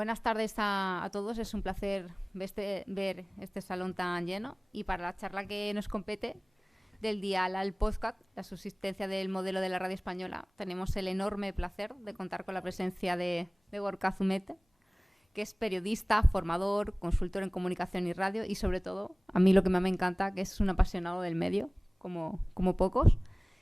Buenas tardes a todos. Es un placer ver este salón tan lleno. Y para la charla que nos compete, del dial al podcast, la subsistencia del modelo de la radio española, tenemos el enorme placer de contar con la presencia de Gorka Zumeta, que es periodista, formador, consultor en comunicación y radio y, sobre todo, a mí lo que más me encanta, que es un apasionado del medio, como pocos.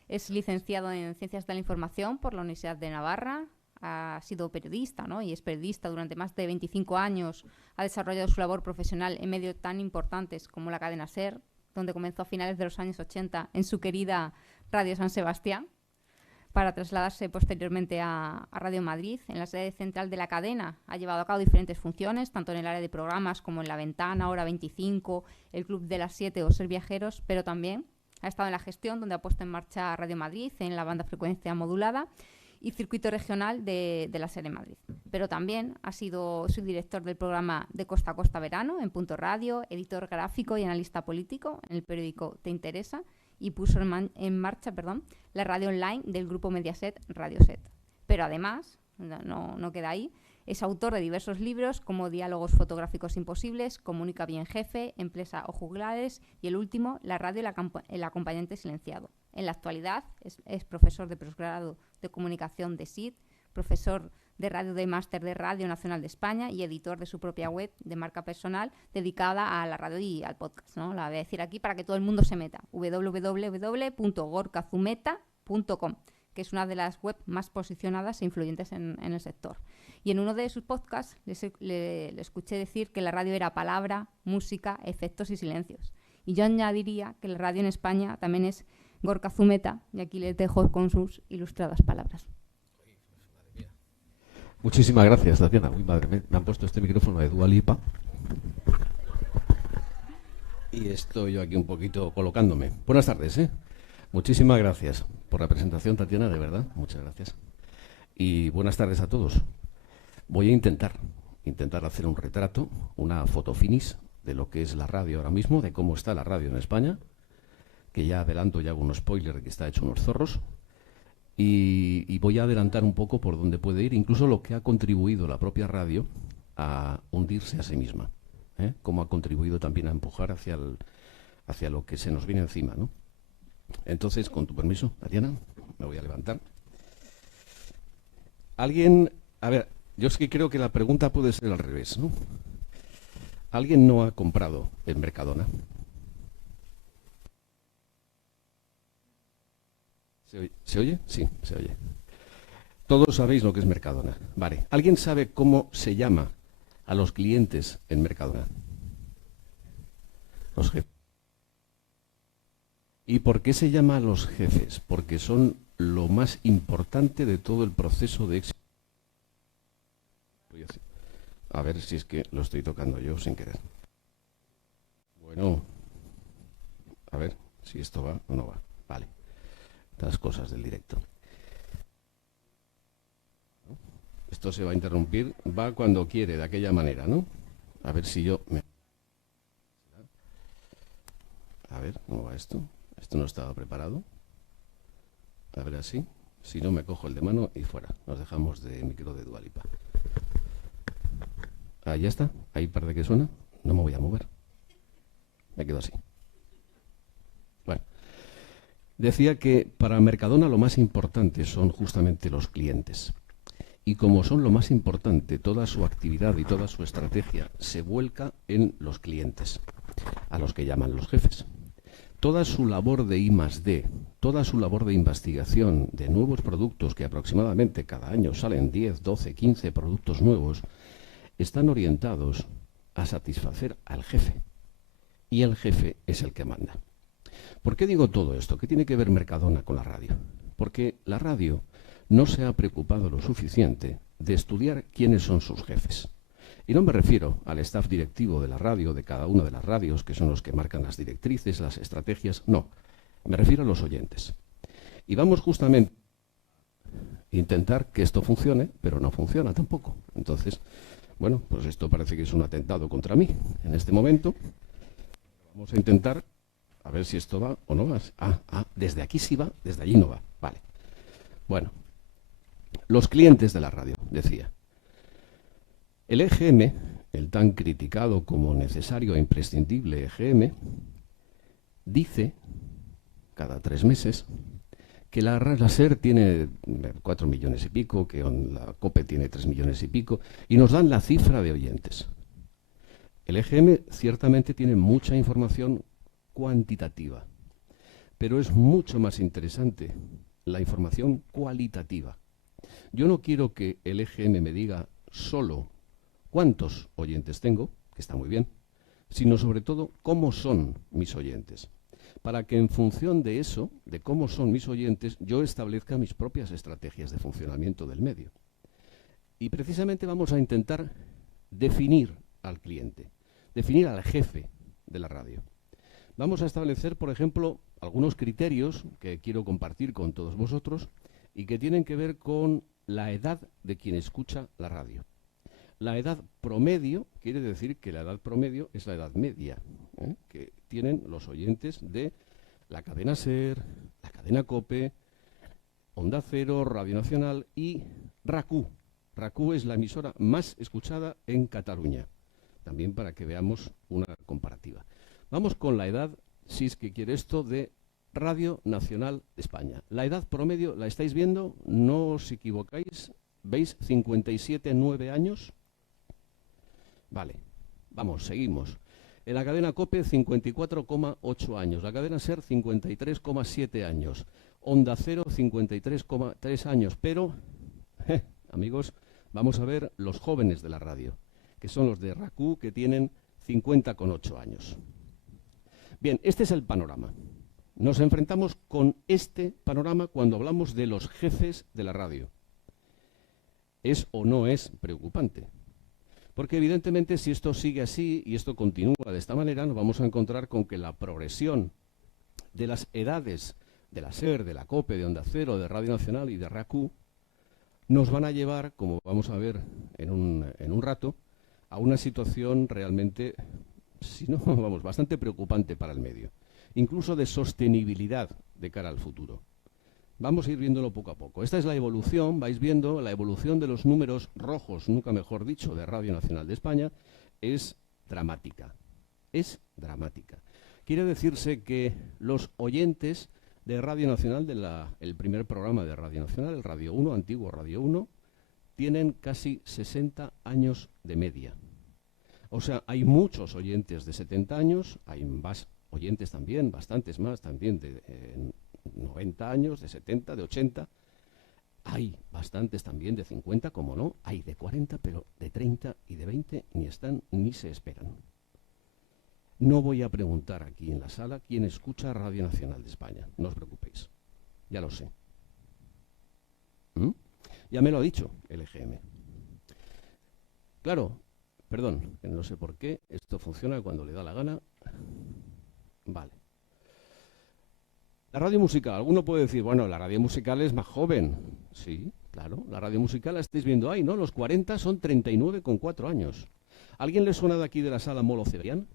Es licenciado en Ciencias de la Información por la Universidad de Navarra. Ha sido periodista, ¿no? Y es periodista durante más de 25 años. Ha desarrollado su labor profesional en medios tan importantes como la cadena SER, donde comenzó a finales de los años 80 en su querida Radio San Sebastián, para trasladarse posteriormente a Radio Madrid. En la sede central de la cadena ha llevado a cabo diferentes funciones, tanto en el área de programas como en La Ventana, Hora 25, El Club de las 7 o Ser Viajeros, pero también ha estado en la gestión, donde ha puesto en marcha Radio Madrid en la banda frecuencia modulada y circuito regional de la SER en Madrid. Pero también ha sido subdirector del programa De Costa a Costa Verano en Punto Radio, editor gráfico y analista político en el periódico Te Interesa, y puso en marcha la radio online del grupo Mediaset, Radioset. Pero además, no queda ahí, es autor de diversos libros como Diálogos fotográficos imposibles, Comunica bien jefe, Empresa o juglares y el último, La radio y el acompañante silenciado. En la actualidad es profesor de posgrado de comunicación de SID, profesor de radio de Máster de Radio Nacional de España y editor de su propia web de marca personal dedicada a la radio y al podcast, ¿no? La voy a decir aquí para que todo el mundo se meta: www.gorkazumeta.com, que es una de las webs más posicionadas e influyentes en el sector. Y en uno de sus podcasts le escuché decir que la radio era palabra, música, efectos y silencios. Y yo añadiría que la radio en España también es Gorka Zumeta, y aquí les dejo con sus ilustradas palabras. Muchísimas gracias, Tatiana. Uy, madre mía, me han puesto este micrófono de Dua Lipa. Y estoy yo aquí un poquito colocándome. Buenas tardes, ¿eh? Muchísimas gracias por la presentación, Tatiana, de verdad. Muchas gracias. Y buenas tardes a todos. Voy a intentar hacer un retrato, una foto finish de lo que es la radio ahora mismo, de cómo está la radio en España, que ya adelanto, ya hago un spoiler de que está hecho unos zorros. Y voy a adelantar un poco por dónde puede ir, incluso lo que ha contribuido la propia radio a hundirse a sí misma, ¿eh? Cómo ha contribuido también a empujar hacia lo que se nos viene encima, ¿no? Entonces, con tu permiso, Tatiana, me voy a levantar. Alguien, a ver, yo es que creo que la pregunta puede ser al revés, ¿no? ¿Alguien no ha comprado en Mercadona? ¿Se oye? Sí, se oye. Todos sabéis lo que es Mercadona. Vale. ¿Alguien sabe cómo se llama a los clientes en Mercadona? Los jefes. ¿Y por qué se llama a los jefes? Porque son lo más importante de todo el proceso de éxito. A ver si es que lo estoy tocando yo sin querer. Bueno, a ver si esto va o no va. Vale. Estas cosas del directo. Esto se va a interrumpir, va cuando quiere, de aquella manera, ¿no? A ver si yo me... A ver, ¿cómo va esto? Esto no estaba preparado. A ver así. Si no, me cojo el de mano y fuera. Nos dejamos de micro de Dua Lipa. Ahí ya está. Ahí parece que suena. No me voy a mover. Me quedo así. Bueno. Decía que para Mercadona lo más importante son justamente los clientes. Y como son lo más importante, toda su actividad y toda su estrategia se vuelca en los clientes, a los que llaman los jefes. Toda su labor de I+D, toda su labor de investigación de nuevos productos, que aproximadamente cada año salen 10, 12, 15 productos nuevos, están orientados a satisfacer al jefe. Y el jefe es el que manda. ¿Por qué digo todo esto? ¿Qué tiene que ver Mercadona con la radio? Porque la radio no se ha preocupado lo suficiente de estudiar quiénes son sus jefes. Y no me refiero al staff directivo de la radio, de cada una de las radios, que son los que marcan las directrices, las estrategias. No, me refiero a los oyentes. Y vamos justamente a intentar que esto funcione, pero no funciona tampoco. Entonces, bueno, pues esto parece que es un atentado contra mí en este momento. Vamos a intentar... A ver si esto va o no va. Desde aquí sí va, desde allí no va. Vale. Bueno, los clientes de la radio, decía. El EGM, el tan criticado como necesario e imprescindible EGM, dice, cada 3 meses, que la SER tiene 4 millones y pico, que la COPE tiene 3 millones y pico, y nos dan la cifra de oyentes. El EGM ciertamente tiene mucha información cuantitativa, pero es mucho más interesante la información cualitativa. Yo no quiero que el EGM me diga solo cuántos oyentes tengo, que está muy bien, sino sobre todo cómo son mis oyentes, para que en función de eso, de cómo son mis oyentes, yo establezca mis propias estrategias de funcionamiento del medio. Y precisamente vamos a intentar definir al cliente, definir al jefe de la radio. Vamos a establecer, por ejemplo, algunos criterios que quiero compartir con todos vosotros y que tienen que ver con la edad de quien escucha la radio. La edad promedio quiere decir que la edad promedio es la edad media, que tienen los oyentes de la cadena SER, la cadena COPE, Onda Cero, Radio Nacional y RAC1. RAC1 es la emisora más escuchada en Cataluña, también para que veamos una comparativa. Vamos con la edad, si es que quiere esto, de Radio Nacional de España. La edad promedio, ¿la estáis viendo? No os equivocáis. ¿Veis? 57,9 años. Vale, vamos, seguimos. En la cadena COPE, 54,8 años. La cadena SER, 53,7 años. Onda Cero, 53,3 años. Pero, amigos, vamos a ver los jóvenes de la radio, que son los de RAC1, que tienen 50,8 años. Bien, este es el panorama. Nos enfrentamos con este panorama cuando hablamos de los jefes de la radio. ¿Es o no es preocupante? Porque evidentemente si esto sigue así y esto continúa de esta manera, nos vamos a encontrar con que la progresión de las edades de la SER, de la COPE, de Onda Cero, de Radio Nacional y de RAC1 nos van a llevar, como vamos a ver en un rato, a una situación realmente, si no, vamos, bastante preocupante para el medio, incluso de sostenibilidad de cara al futuro. Vamos a ir viéndolo poco a poco. Esta es la evolución, vais viendo la evolución de los números rojos, nunca mejor dicho, de Radio Nacional de España, es dramática. Es dramática. Quiere decirse que los oyentes de Radio Nacional, el primer programa de Radio Nacional, el Radio 1, antiguo Radio 1, tienen casi 60 años de media. O sea, hay muchos oyentes de 70 años, hay más oyentes también, bastantes más también de 90 años, de 70, de 80. Hay bastantes también de 50, como no, hay de 40, pero de 30 y de 20 ni están ni se esperan. No voy a preguntar aquí en la sala quién escucha Radio Nacional de España, no os preocupéis, ya lo sé. Ya me lo ha dicho el EGM. Claro, perdón, que no sé por qué, esto funciona cuando le da la gana. Vale. La radio musical, alguno puede decir, bueno, la radio musical es más joven. Sí, claro, la radio musical la estáis viendo ahí, ¿no? Los 40 son 39,4 años. ¿Alguien le suena de aquí de la sala Molo Cebrián?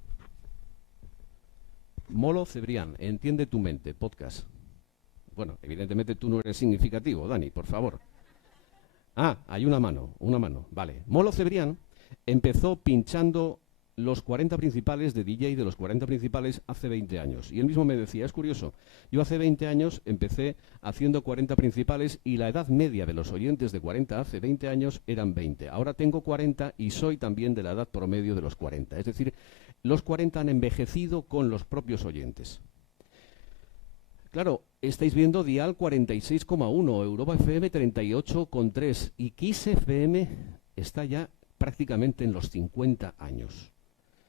Molo Cebrián, entiende tu mente, podcast. Bueno, evidentemente tú no eres significativo, Dani, por favor. Ah, hay una mano, vale. Molo Cebrián empezó pinchando los 40 principales de DJ de los 40 principales hace 20 años. Y él mismo me decía, es curioso, yo hace 20 años empecé haciendo 40 principales y la edad media de los oyentes de 40 hace 20 años eran 20. Ahora tengo 40 y soy también de la edad promedio de los 40. Es decir, los 40 han envejecido con los propios oyentes. Claro, estáis viendo Dial 46,1, Europa FM 38,3 y Kiss FM está ya prácticamente en los 50 años.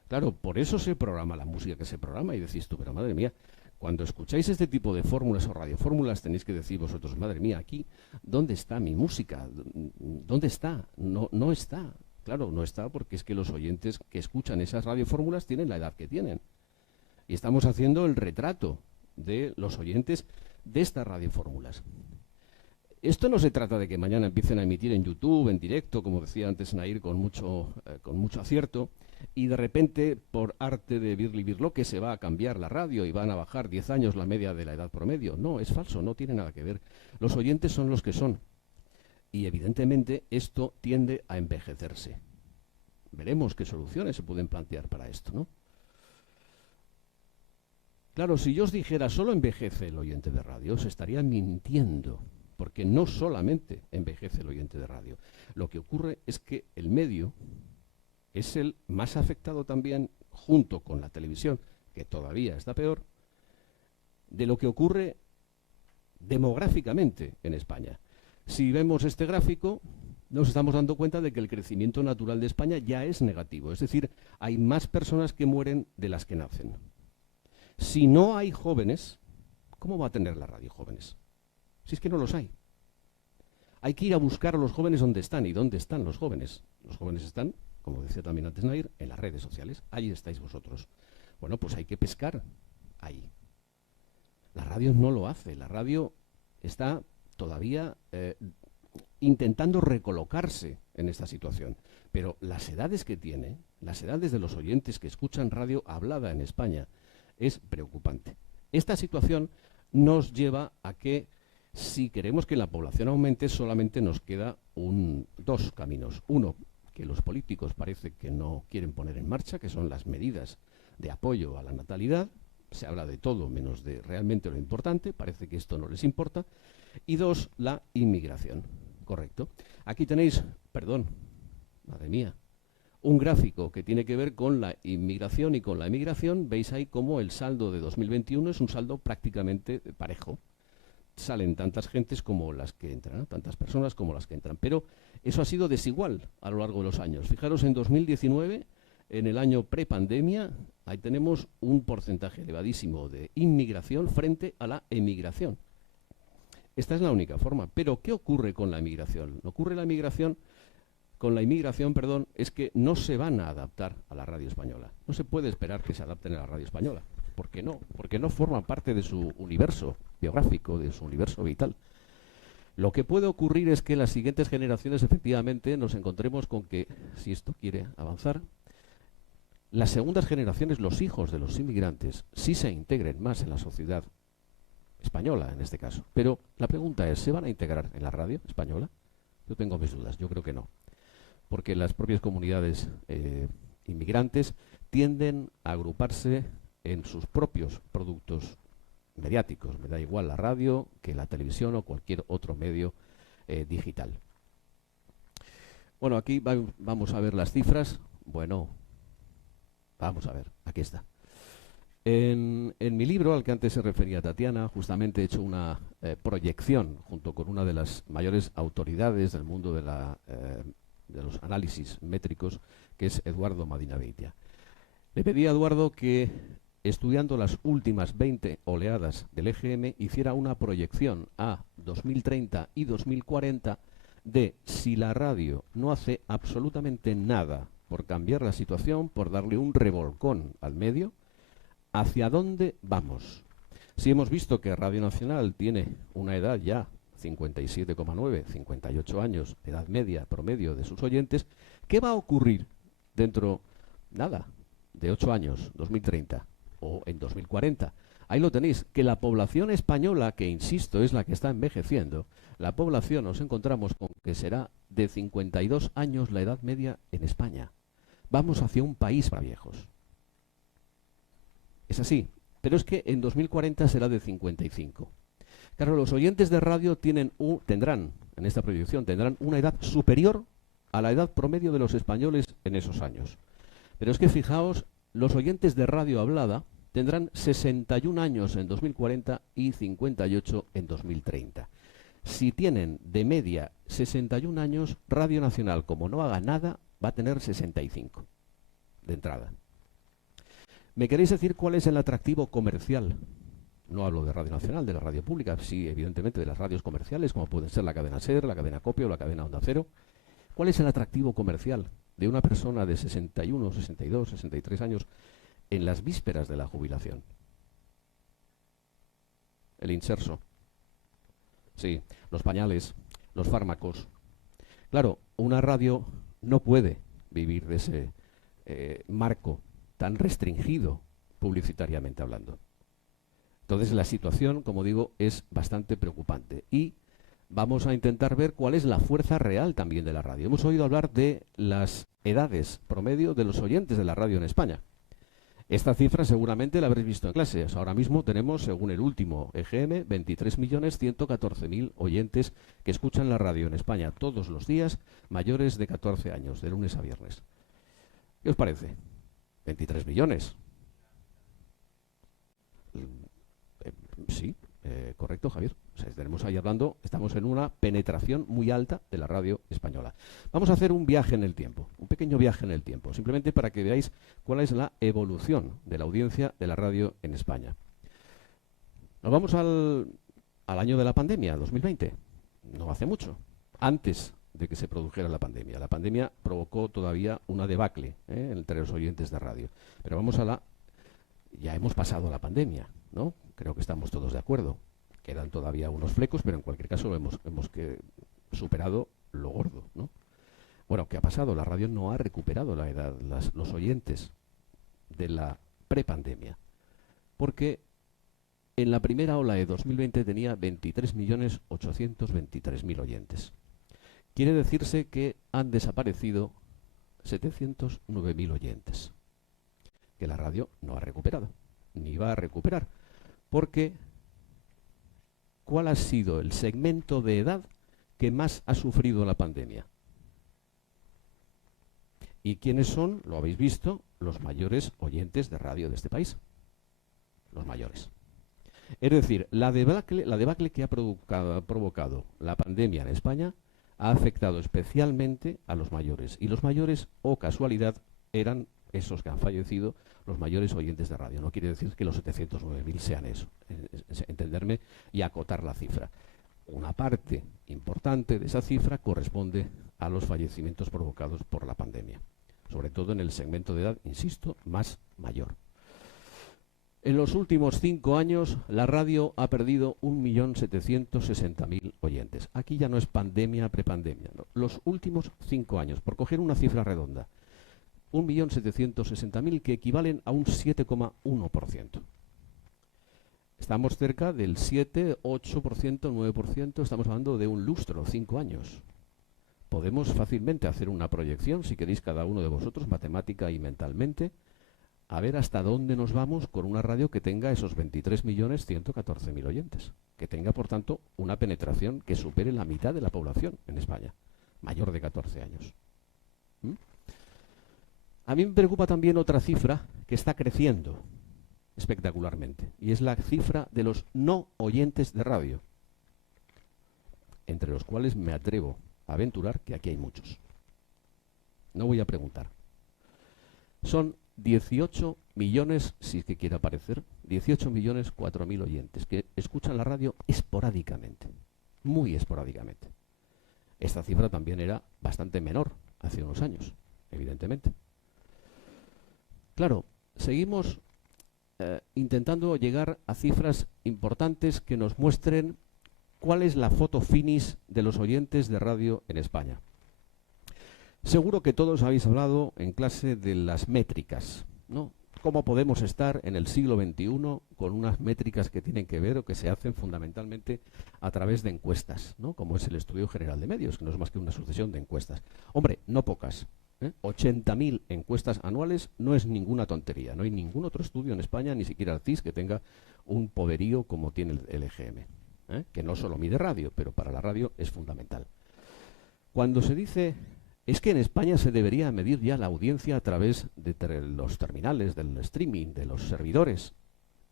Claro, por eso se programa la música que se programa y decís tú, pero madre mía, cuando escucháis este tipo de fórmulas o radiofórmulas tenéis que decir vosotros, madre mía, aquí, ¿dónde está mi música? ¿Dónde está? No está. Claro, no está porque es que los oyentes que escuchan esas radiofórmulas tienen la edad que tienen. Y estamos haciendo el retrato de los oyentes de estas radiofórmulas. Esto no se trata de que mañana empiecen a emitir en YouTube, en directo, como decía antes Nair, con mucho acierto, y de repente, por arte de birli-birlo, que se va a cambiar la radio y van a bajar 10 años la media de la edad promedio. No, es falso, no tiene nada que ver. Los oyentes son los que son. Y evidentemente esto tiende a envejecerse. veremos qué soluciones se pueden plantear para esto, ¿no? Claro, si yo os dijera solo envejece el oyente de radio, os estaría mintiendo, porque no solamente envejece el oyente de radio. Lo que ocurre es que el medio es el más afectado también, junto con la televisión, que todavía está peor, de lo que ocurre demográficamente en España. Si vemos este gráfico, nos estamos dando cuenta de que el crecimiento natural de España ya es negativo, es decir, hay más personas que mueren de las que nacen. Si no hay jóvenes, ¿cómo va a tener la radio jóvenes? Si es que no los hay. Hay que ir a buscar a los jóvenes donde están. ¿Y dónde están los jóvenes? Los jóvenes están, como decía también antes Nair, en las redes sociales. Ahí estáis vosotros. Bueno, pues hay que pescar ahí. La radio no lo hace. La radio está todavía intentando recolocarse en esta situación. Pero las edades que tiene, las edades de los oyentes que escuchan radio hablada en España, es preocupante. Esta situación nos lleva a que, si queremos que la población aumente, solamente nos queda dos caminos. Uno, que los políticos parece que no quieren poner en marcha, que son las medidas de apoyo a la natalidad. Se habla de todo menos de realmente lo importante, parece que esto no les importa. Y dos, la inmigración. Correcto. Aquí tenéis, perdón, madre mía, un gráfico que tiene que ver con la inmigración y con la emigración. Veis ahí cómo el saldo de 2021 es un saldo prácticamente parejo. Salen tantas gentes como las que entran, ¿no? Tantas personas como las que entran. Pero eso ha sido desigual a lo largo de los años. Fijaros, en 2019, en el año prepandemia, ahí tenemos un porcentaje elevadísimo de inmigración frente a la emigración. Esta es la única forma. Pero, ¿qué ocurre con la emigración? Ocurre la emigración... Con la inmigración, perdón, es que no se van a adaptar a la radio española. No se puede esperar que se adapten a la radio española. ¿Por qué no? Porque no forman parte de su universo biográfico, de su universo vital. Lo que puede ocurrir es que en las siguientes generaciones, efectivamente, nos encontremos con que, si esto quiere avanzar, las segundas generaciones, los hijos de los inmigrantes, sí se integren más en la sociedad española, en este caso. Pero la pregunta es, ¿se van a integrar en la radio española? Yo tengo mis dudas, yo creo que no. Porque las propias comunidades inmigrantes tienden a agruparse en sus propios productos mediáticos. Me da igual la radio que la televisión o cualquier otro medio digital. Bueno, aquí vamos a ver las cifras. Bueno, vamos a ver, aquí está. En mi libro, al que antes se refería Tatiana, justamente he hecho una proyección junto con una de las mayores autoridades del mundo de los análisis métricos, que es Eduardo Madinabeitia. Le pedí a Eduardo que, estudiando las últimas 20 oleadas del EGM, hiciera una proyección a 2030 y 2040 de si la radio no hace absolutamente nada por cambiar la situación, por darle un revolcón al medio, ¿hacia dónde vamos? Si hemos visto que Radio Nacional tiene una edad ya 57,9, 58 años, edad media promedio de sus oyentes, ¿qué va a ocurrir dentro, nada, de 8 años, 2030 o en 2040? Ahí lo tenéis, que la población española, que insisto es la que está envejeciendo, la población nos encontramos con que será de 52 años la edad media en España. Vamos hacia un país para viejos. Es así, pero es que en 2040 será de 55. Claro, los oyentes de radio tendrán, en esta proyección, tendrán una edad superior a la edad promedio de los españoles en esos años. Pero es que fijaos, los oyentes de radio hablada tendrán 61 años en 2040 y 58 en 2030. Si tienen de media 61 años, Radio Nacional, como no haga nada, va a tener 65 de entrada. ¿Me queréis decir cuál es el atractivo comercial? No hablo de Radio Nacional, de la radio pública, sí, evidentemente de las radios comerciales, como pueden ser la cadena SER, la cadena COPE o la cadena Onda Cero. ¿Cuál es el atractivo comercial de una persona de 61, 62, 63 años en las vísperas de la jubilación? El inserso. Sí, los pañales, los fármacos. Claro, una radio no puede vivir de ese marco tan restringido publicitariamente hablando. Entonces la situación, como digo, es bastante preocupante y vamos a intentar ver cuál es la fuerza real también de la radio. Hemos oído hablar de las edades promedio de los oyentes de la radio en España. Esta cifra seguramente la habréis visto en clases. Ahora mismo tenemos, según el último EGM, 23.114.000 oyentes que escuchan la radio en España todos los días, mayores de 14 años, de lunes a viernes. ¿Qué os parece? 23 millones. Sí, correcto, Javier. O sea, tenemos ahí hablando, estamos en una penetración muy alta de la radio española. Vamos a hacer un viaje en el tiempo, un pequeño viaje en el tiempo, simplemente para que veáis cuál es la evolución de la audiencia de la radio en España. Nos vamos al año de la pandemia, 2020. No hace mucho, antes de que se produjera la pandemia. La pandemia provocó todavía una debacle entre los oyentes de radio. Pero vamos a ya hemos pasado la pandemia, ¿no? Creo que estamos todos de acuerdo. Quedan todavía unos flecos, pero en cualquier caso hemos superado lo gordo, ¿no? Bueno, ¿qué ha pasado? La radio no ha recuperado la edad, los oyentes de la prepandemia, porque en la primera ola de 2020 tenía 23.823.000 oyentes. Quiere decirse que han desaparecido 709.000 oyentes, que la radio no ha recuperado, ni va a recuperar, porque ¿cuál ha sido el segmento de edad que más ha sufrido la pandemia? ¿Y quiénes son? Lo habéis visto, los mayores oyentes de radio de este país. Los mayores. Es decir, la debacle que ha provocado la pandemia en España ha afectado especialmente a los mayores. Y los mayores, oh casualidad, eran esos que han fallecido, los mayores oyentes de radio. No quiere decir que los 709.000 sean eso, entenderme y acotar la cifra. Una parte importante de esa cifra corresponde a los fallecimientos provocados por la pandemia, sobre todo en el segmento de edad, insisto, más mayor. En los últimos 5 años, la radio ha perdido 1.760.000 oyentes. Aquí ya no es pandemia, prepandemia, no. Los últimos 5 años, por coger una cifra redonda, 1.760.000, que equivalen a un 7,1%. Estamos cerca del 7, 8%, 9%, estamos hablando de un lustro, 5 años. Podemos fácilmente hacer una proyección, si queréis cada uno de vosotros, matemática y mentalmente, a ver hasta dónde nos vamos con una radio que tenga esos 23.114.000 oyentes, que tenga, por tanto, una penetración que supere la mitad de la población en España, mayor de 14 años. A mí me preocupa también otra cifra que está creciendo espectacularmente, y es la cifra de los no oyentes de radio, entre los cuales me atrevo a aventurar que aquí hay muchos. No voy a preguntar. Son 18 millones, si es que quiere aparecer, 18.004.000 oyentes que escuchan la radio esporádicamente, muy esporádicamente. Esta cifra también era bastante menor hace unos años, evidentemente. Claro, seguimos intentando llegar a cifras importantes que nos muestren cuál es la foto finis de los oyentes de radio en España. Seguro que todos habéis hablado en clase de las métricas, ¿no? Cómo podemos estar en el siglo XXI con unas métricas que tienen que ver o que se hacen fundamentalmente a través de encuestas, ¿no? Como es el Estudio General de Medios, que no es más que una sucesión de encuestas. Hombre, no pocas. 80.000 encuestas anuales no es ninguna tontería. No hay ningún otro estudio en España, ni siquiera el CIS, que tenga un poderío como tiene el EGM, que no solo mide radio, pero para la radio es fundamental. Cuando se dice, es que en España se debería medir ya la audiencia a través de los terminales, del streaming, de los servidores,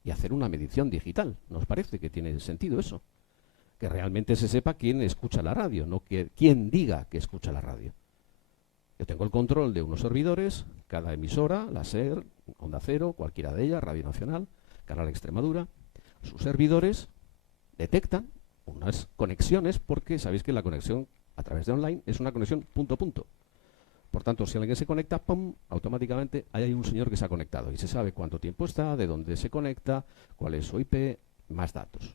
y hacer una medición digital. ¿Nos parece que tiene sentido eso? Que realmente se sepa quién escucha la radio, no quién diga que escucha la radio. Yo tengo el control de unos servidores, cada emisora, la SER, Onda Cero, cualquiera de ellas, Radio Nacional, Canal Extremadura. Sus servidores detectan unas conexiones, porque sabéis que la conexión a través de online es una conexión punto a punto. Por tanto, si alguien se conecta, ¡pum!, automáticamente ahí hay un señor que se ha conectado y se sabe cuánto tiempo está, de dónde se conecta, cuál es su IP, más datos.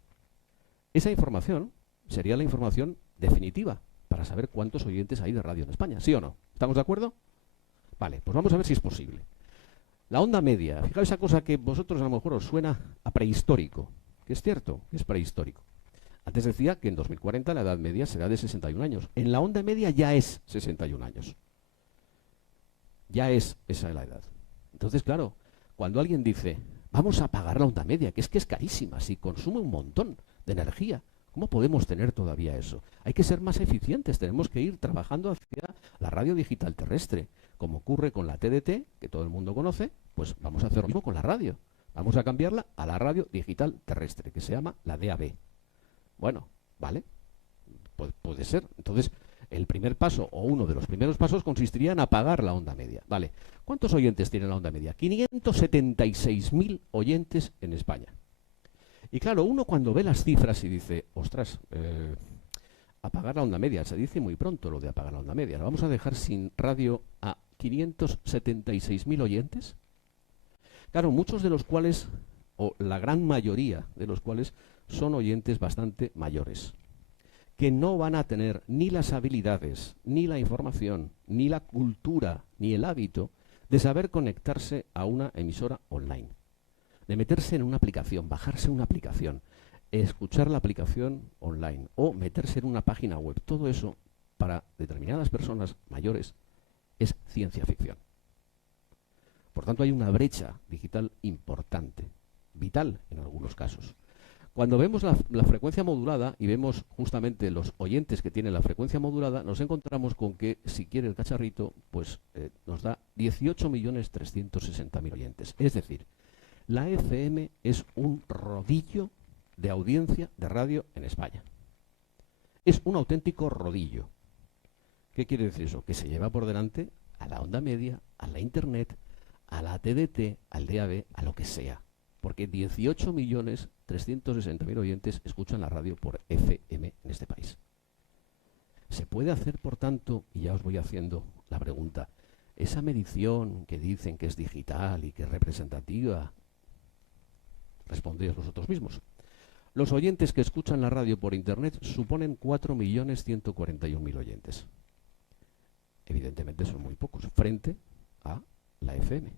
Esa información sería la información definitiva para saber cuántos oyentes hay de radio en España, ¿sí o no? ¿Estamos de acuerdo? Vale, pues vamos a ver si es posible. La onda media, fijaos esa cosa que vosotros a lo mejor os suena a prehistórico, que es cierto, es prehistórico. Antes decía que en 2040 la edad media será de 61 años. En la onda media ya es 61 años. Ya es esa la edad. Entonces, claro, cuando alguien dice, vamos a pagar la onda media, que es carísima, si consume un montón de energía, ¿cómo podemos tener todavía eso? Hay que ser más eficientes, tenemos que ir trabajando hacia la radio digital terrestre. Como ocurre con la TDT, que todo el mundo conoce, pues vamos a hacer lo mismo con la radio. Vamos a cambiarla a la radio digital terrestre, que se llama la DAB. Bueno, vale, puede ser. Entonces, el primer paso, o uno de los primeros pasos, consistiría en apagar la onda media. Vale, ¿cuántos oyentes tiene la onda media? 576.000 oyentes en España. Y claro, uno cuando ve las cifras y dice, ostras, apagar la onda media, se dice muy pronto lo de apagar la onda media. ¿La vamos a dejar sin radio a 576.000 oyentes? Claro, muchos de los cuales, o la gran mayoría de los cuales, son oyentes bastante mayores, que no van a tener ni las habilidades, ni la información, ni la cultura, ni el hábito de saber conectarse a una emisora online, de meterse en una aplicación, bajarse una aplicación, escuchar la aplicación online o meterse en una página web. Todo eso, para determinadas personas mayores, es ciencia ficción. Por tanto, hay una brecha digital importante, vital en algunos casos. Cuando vemos la frecuencia modulada y vemos justamente los oyentes que tienen la frecuencia modulada, nos encontramos con que, si quiere el cacharrito, pues nos da 18.360.000 oyentes. Es decir, la FM es un rodillo de audiencia de radio en España. Es un auténtico rodillo. ¿Qué quiere decir eso? Que se lleva por delante a la onda media, a la Internet, a la TDT, al DAB, a lo que sea. Porque 18.360.000 oyentes escuchan la radio por FM en este país. ¿Se puede hacer, por tanto, y ya os voy haciendo la pregunta, esa medición que dicen que es digital y que es representativa? Respondéis vosotros mismos. Los oyentes que escuchan la radio por Internet suponen 4.141.000 oyentes. Evidentemente son muy pocos, frente a la FM,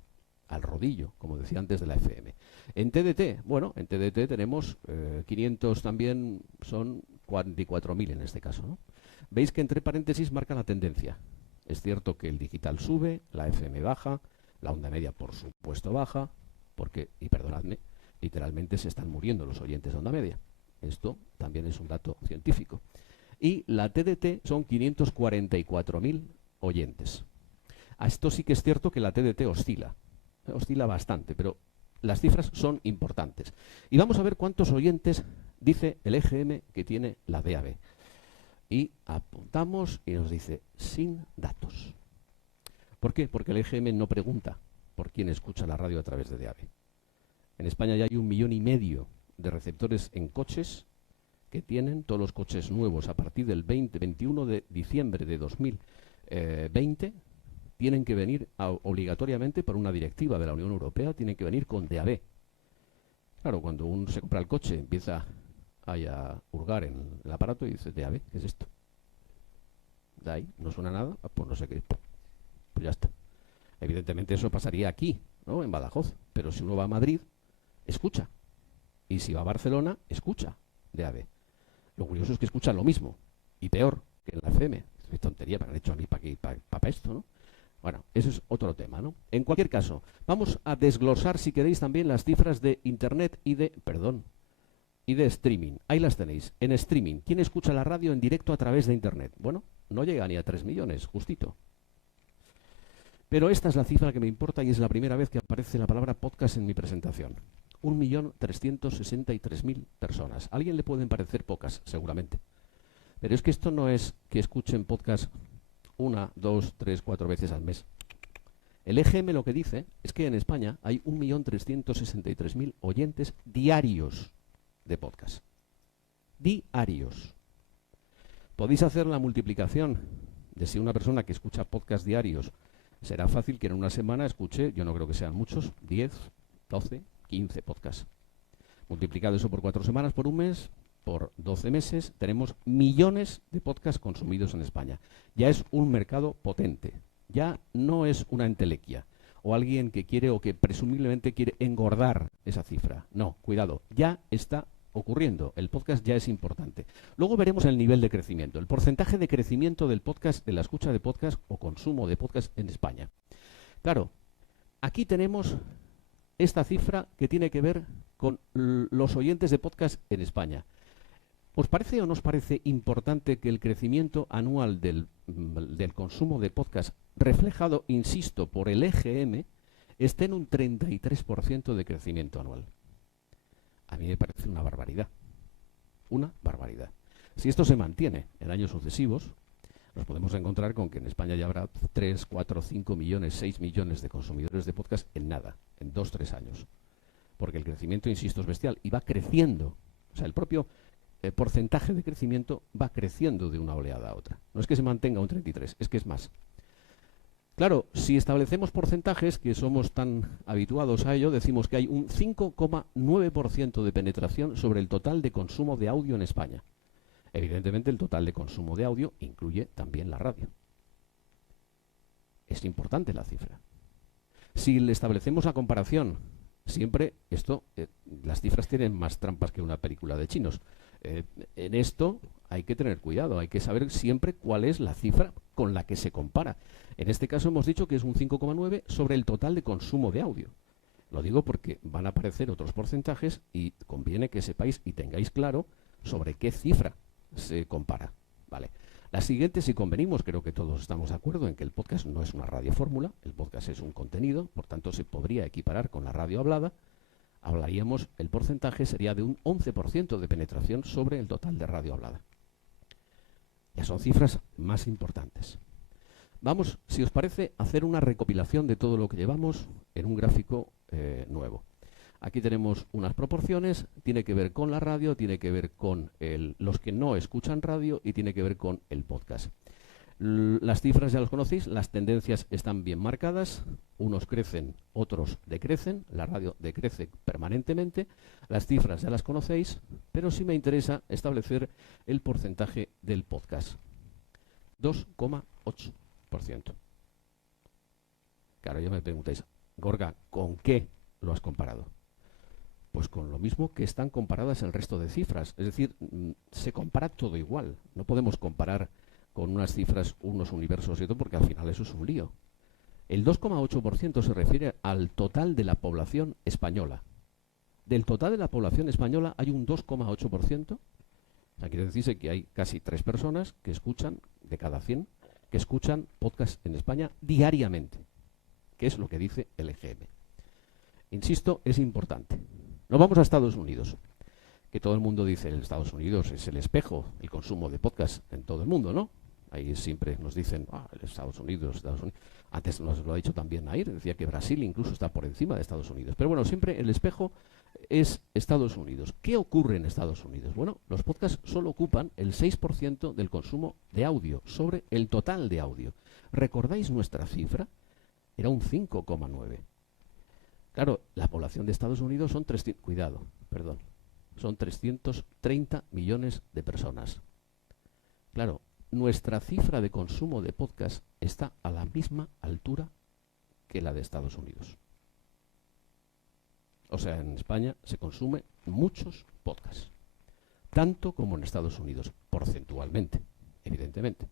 al rodillo, como decía antes, de la FM. En TDT, bueno, en TDT tenemos 500 también, son 44.000 en este caso, ¿no? Veis que entre paréntesis marca la tendencia. Es cierto que el digital sube, la FM baja, la onda media por supuesto baja, porque, y perdonadme, literalmente se están muriendo los oyentes de onda media. Esto también es un dato científico. Y la TDT son 544.000 oyentes. A esto sí que es cierto que la TDT oscila bastante, pero las cifras son importantes. Y vamos a ver cuántos oyentes dice el EGM que tiene la DAB. Y apuntamos y nos dice sin datos. ¿Por qué? Porque el EGM no pregunta por quién escucha la radio a través de DAB. En España ya hay 1,5 millones de receptores en coches que tienen, todos los coches nuevos a partir del 21 de diciembre de 2020, tienen que venir obligatoriamente por una directiva de la Unión Europea, tienen que venir con DAB. Claro, cuando uno se compra el coche, empieza a hurgar en el aparato y dice, DAB, ¿qué es esto? De ahí, no suena nada, pues no sé qué, pues ya está. Evidentemente eso pasaría aquí, ¿no? En Badajoz, pero si uno va a Madrid, escucha. Y si va a Barcelona, escucha DAB. Lo curioso es que escuchan lo mismo, y peor que en la FM. Es tontería, me han hecho a mí para esto, ¿no? Bueno, eso es otro tema, ¿no? En cualquier caso, vamos a desglosar, si queréis, también las cifras de Internet y de streaming. Ahí las tenéis. En streaming, ¿quién escucha la radio en directo a través de Internet? Bueno, no llega ni a 3 millones, justito. Pero esta es la cifra que me importa y es la primera vez que aparece la palabra podcast en mi presentación. 1.363.000 personas. A alguien le pueden parecer pocas, seguramente. Pero es que esto no es que escuchen podcast 1, 2, 3, 4 veces al mes. El EGM lo que dice es que en España hay 1.363.000 oyentes diarios de podcast. Diarios. Podéis hacer la multiplicación de si una persona que escucha podcast diarios, será fácil que en una semana escuche, yo no creo que sean muchos, 10, 12, 15 podcasts. Multiplicado eso por 4 semanas, por un mes, por 12 meses, tenemos millones de podcasts consumidos en España. Ya es un mercado potente. Ya no es una entelequia o alguien que quiere o que presumiblemente quiere engordar esa cifra. No, cuidado, ya está ocurriendo. El podcast ya es importante. Luego veremos el nivel de crecimiento, el porcentaje de crecimiento del podcast, de la escucha de podcast o consumo de podcast en España. Claro, aquí tenemos esta cifra que tiene que ver con los oyentes de podcast en España. ¿Os parece o no os parece importante que el crecimiento anual del consumo de podcast reflejado, insisto, por el EGM, esté en un 33% de crecimiento anual? A mí me parece una barbaridad. Una barbaridad. Si esto se mantiene en años sucesivos, nos podemos encontrar con que en España ya habrá 3, 4, 5 millones, 6 millones de consumidores de podcast en nada, en 2, 3 años. Porque el crecimiento, insisto, es bestial y va creciendo. O sea, el propio porcentaje de crecimiento va creciendo de una oleada a otra. No es que se mantenga un 33, es que es más. Claro, si establecemos porcentajes, que somos tan habituados a ello, decimos que hay un 5,9% de penetración sobre el total de consumo de audio en España. Evidentemente, el total de consumo de audio incluye también la radio. Es importante la cifra. Si le establecemos la comparación, siempre esto, las cifras tienen más trampas que una película de chinos. En esto hay que tener cuidado, hay que saber siempre cuál es la cifra con la que se compara. En este caso hemos dicho que es un 5,9 sobre el total de consumo de audio. Lo digo porque van a aparecer otros porcentajes y conviene que sepáis y tengáis claro sobre qué cifra se compara. Vale. La siguiente, si convenimos, creo que todos estamos de acuerdo en que el podcast no es una radiofórmula, el podcast es un contenido, por tanto se podría equiparar con la radio hablada. Hablaríamos, el porcentaje sería de un 11% de penetración sobre el total de radio hablada. Ya son cifras más importantes. Vamos, si os parece, a hacer una recopilación de todo lo que llevamos en un gráfico nuevo. Aquí tenemos unas proporciones, tiene que ver con la radio, tiene que ver con los que no escuchan radio y tiene que ver con el podcast. Las cifras ya las conocéis, las tendencias están bien marcadas, unos crecen, otros decrecen, la radio decrece permanentemente, las cifras ya las conocéis, pero sí me interesa establecer el porcentaje del podcast. 2,8%. Claro, ya me preguntáis, Gorka, ¿con qué lo has comparado? Pues con lo mismo que están comparadas el resto de cifras, es decir, se compara todo igual, no podemos comparar con unas cifras, unos universos y todo, porque al final eso es un lío. El 2,8% se refiere al total de la población española. Del total de la población española hay un 2,8%. O sea, quiere decirse que hay casi 3 personas que escuchan, de cada 100, que escuchan podcast en España diariamente, que es lo que dice el EGM. Insisto, es importante. Nos vamos a Estados Unidos, que todo el mundo dice, en Estados Unidos es el espejo, el consumo de podcast en todo el mundo, ¿no? Ahí siempre nos dicen, Estados Unidos. Antes nos lo ha dicho también Nair, decía que Brasil incluso está por encima de Estados Unidos. Pero bueno, siempre el espejo es Estados Unidos. ¿Qué ocurre en Estados Unidos? Bueno, los podcasts solo ocupan el 6% del consumo de audio sobre el total de audio. ¿Recordáis nuestra cifra? Era un 5,9. Claro, la población de Estados Unidos son 330 millones de personas. Claro, nuestra cifra de consumo de podcast está a la misma altura que la de Estados Unidos. O sea, en España se consume muchos podcasts, tanto como en Estados Unidos, porcentualmente, evidentemente.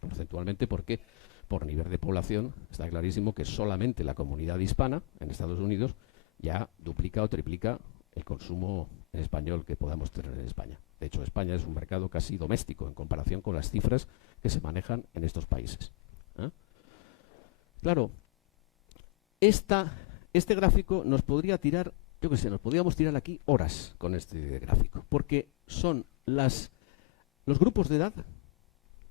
Porcentualmente porque por nivel de población está clarísimo que solamente la comunidad hispana en Estados Unidos ya duplica o triplica el consumo en español que podamos tener en España. De hecho, España es un mercado casi doméstico en comparación con las cifras que se manejan en estos países. Claro, este gráfico nos podría tirar, yo qué sé, nos podríamos tirar aquí horas con este gráfico, porque son los grupos de edad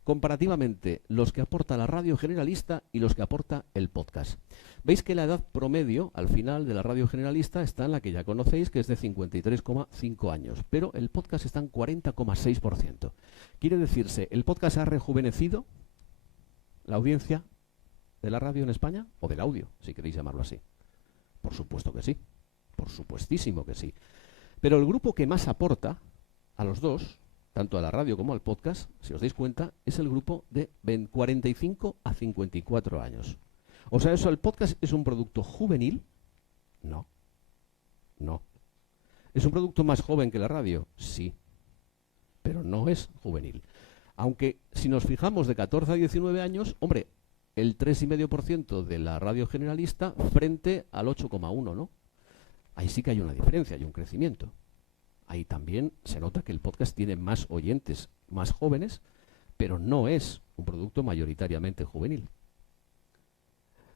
comparativamente los que aporta la radio generalista y los que aporta el podcast. Veis que la edad promedio al final de la radio generalista está en la que ya conocéis, que es de 53,5 años, pero el podcast está en 40,6%. Quiere decirse, ¿el podcast ha rejuvenecido la audiencia de la radio en España? O del audio, si queréis llamarlo así. Por supuesto que sí, por supuestísimo que sí. Pero el grupo que más aporta a los dos, tanto a la radio como al podcast, si os dais cuenta, es el grupo de 45 a 54 años. O sea, ¿eso el podcast es un producto juvenil? No. ¿Es un producto más joven que la radio? Sí, pero no es juvenil. Aunque si nos fijamos de 14 a 19 años, hombre, el 3,5% de la radio generalista frente al 8,1%, ¿no? Ahí sí que hay una diferencia, hay un crecimiento. Ahí también se nota que el podcast tiene más oyentes, más jóvenes, pero no es un producto mayoritariamente juvenil.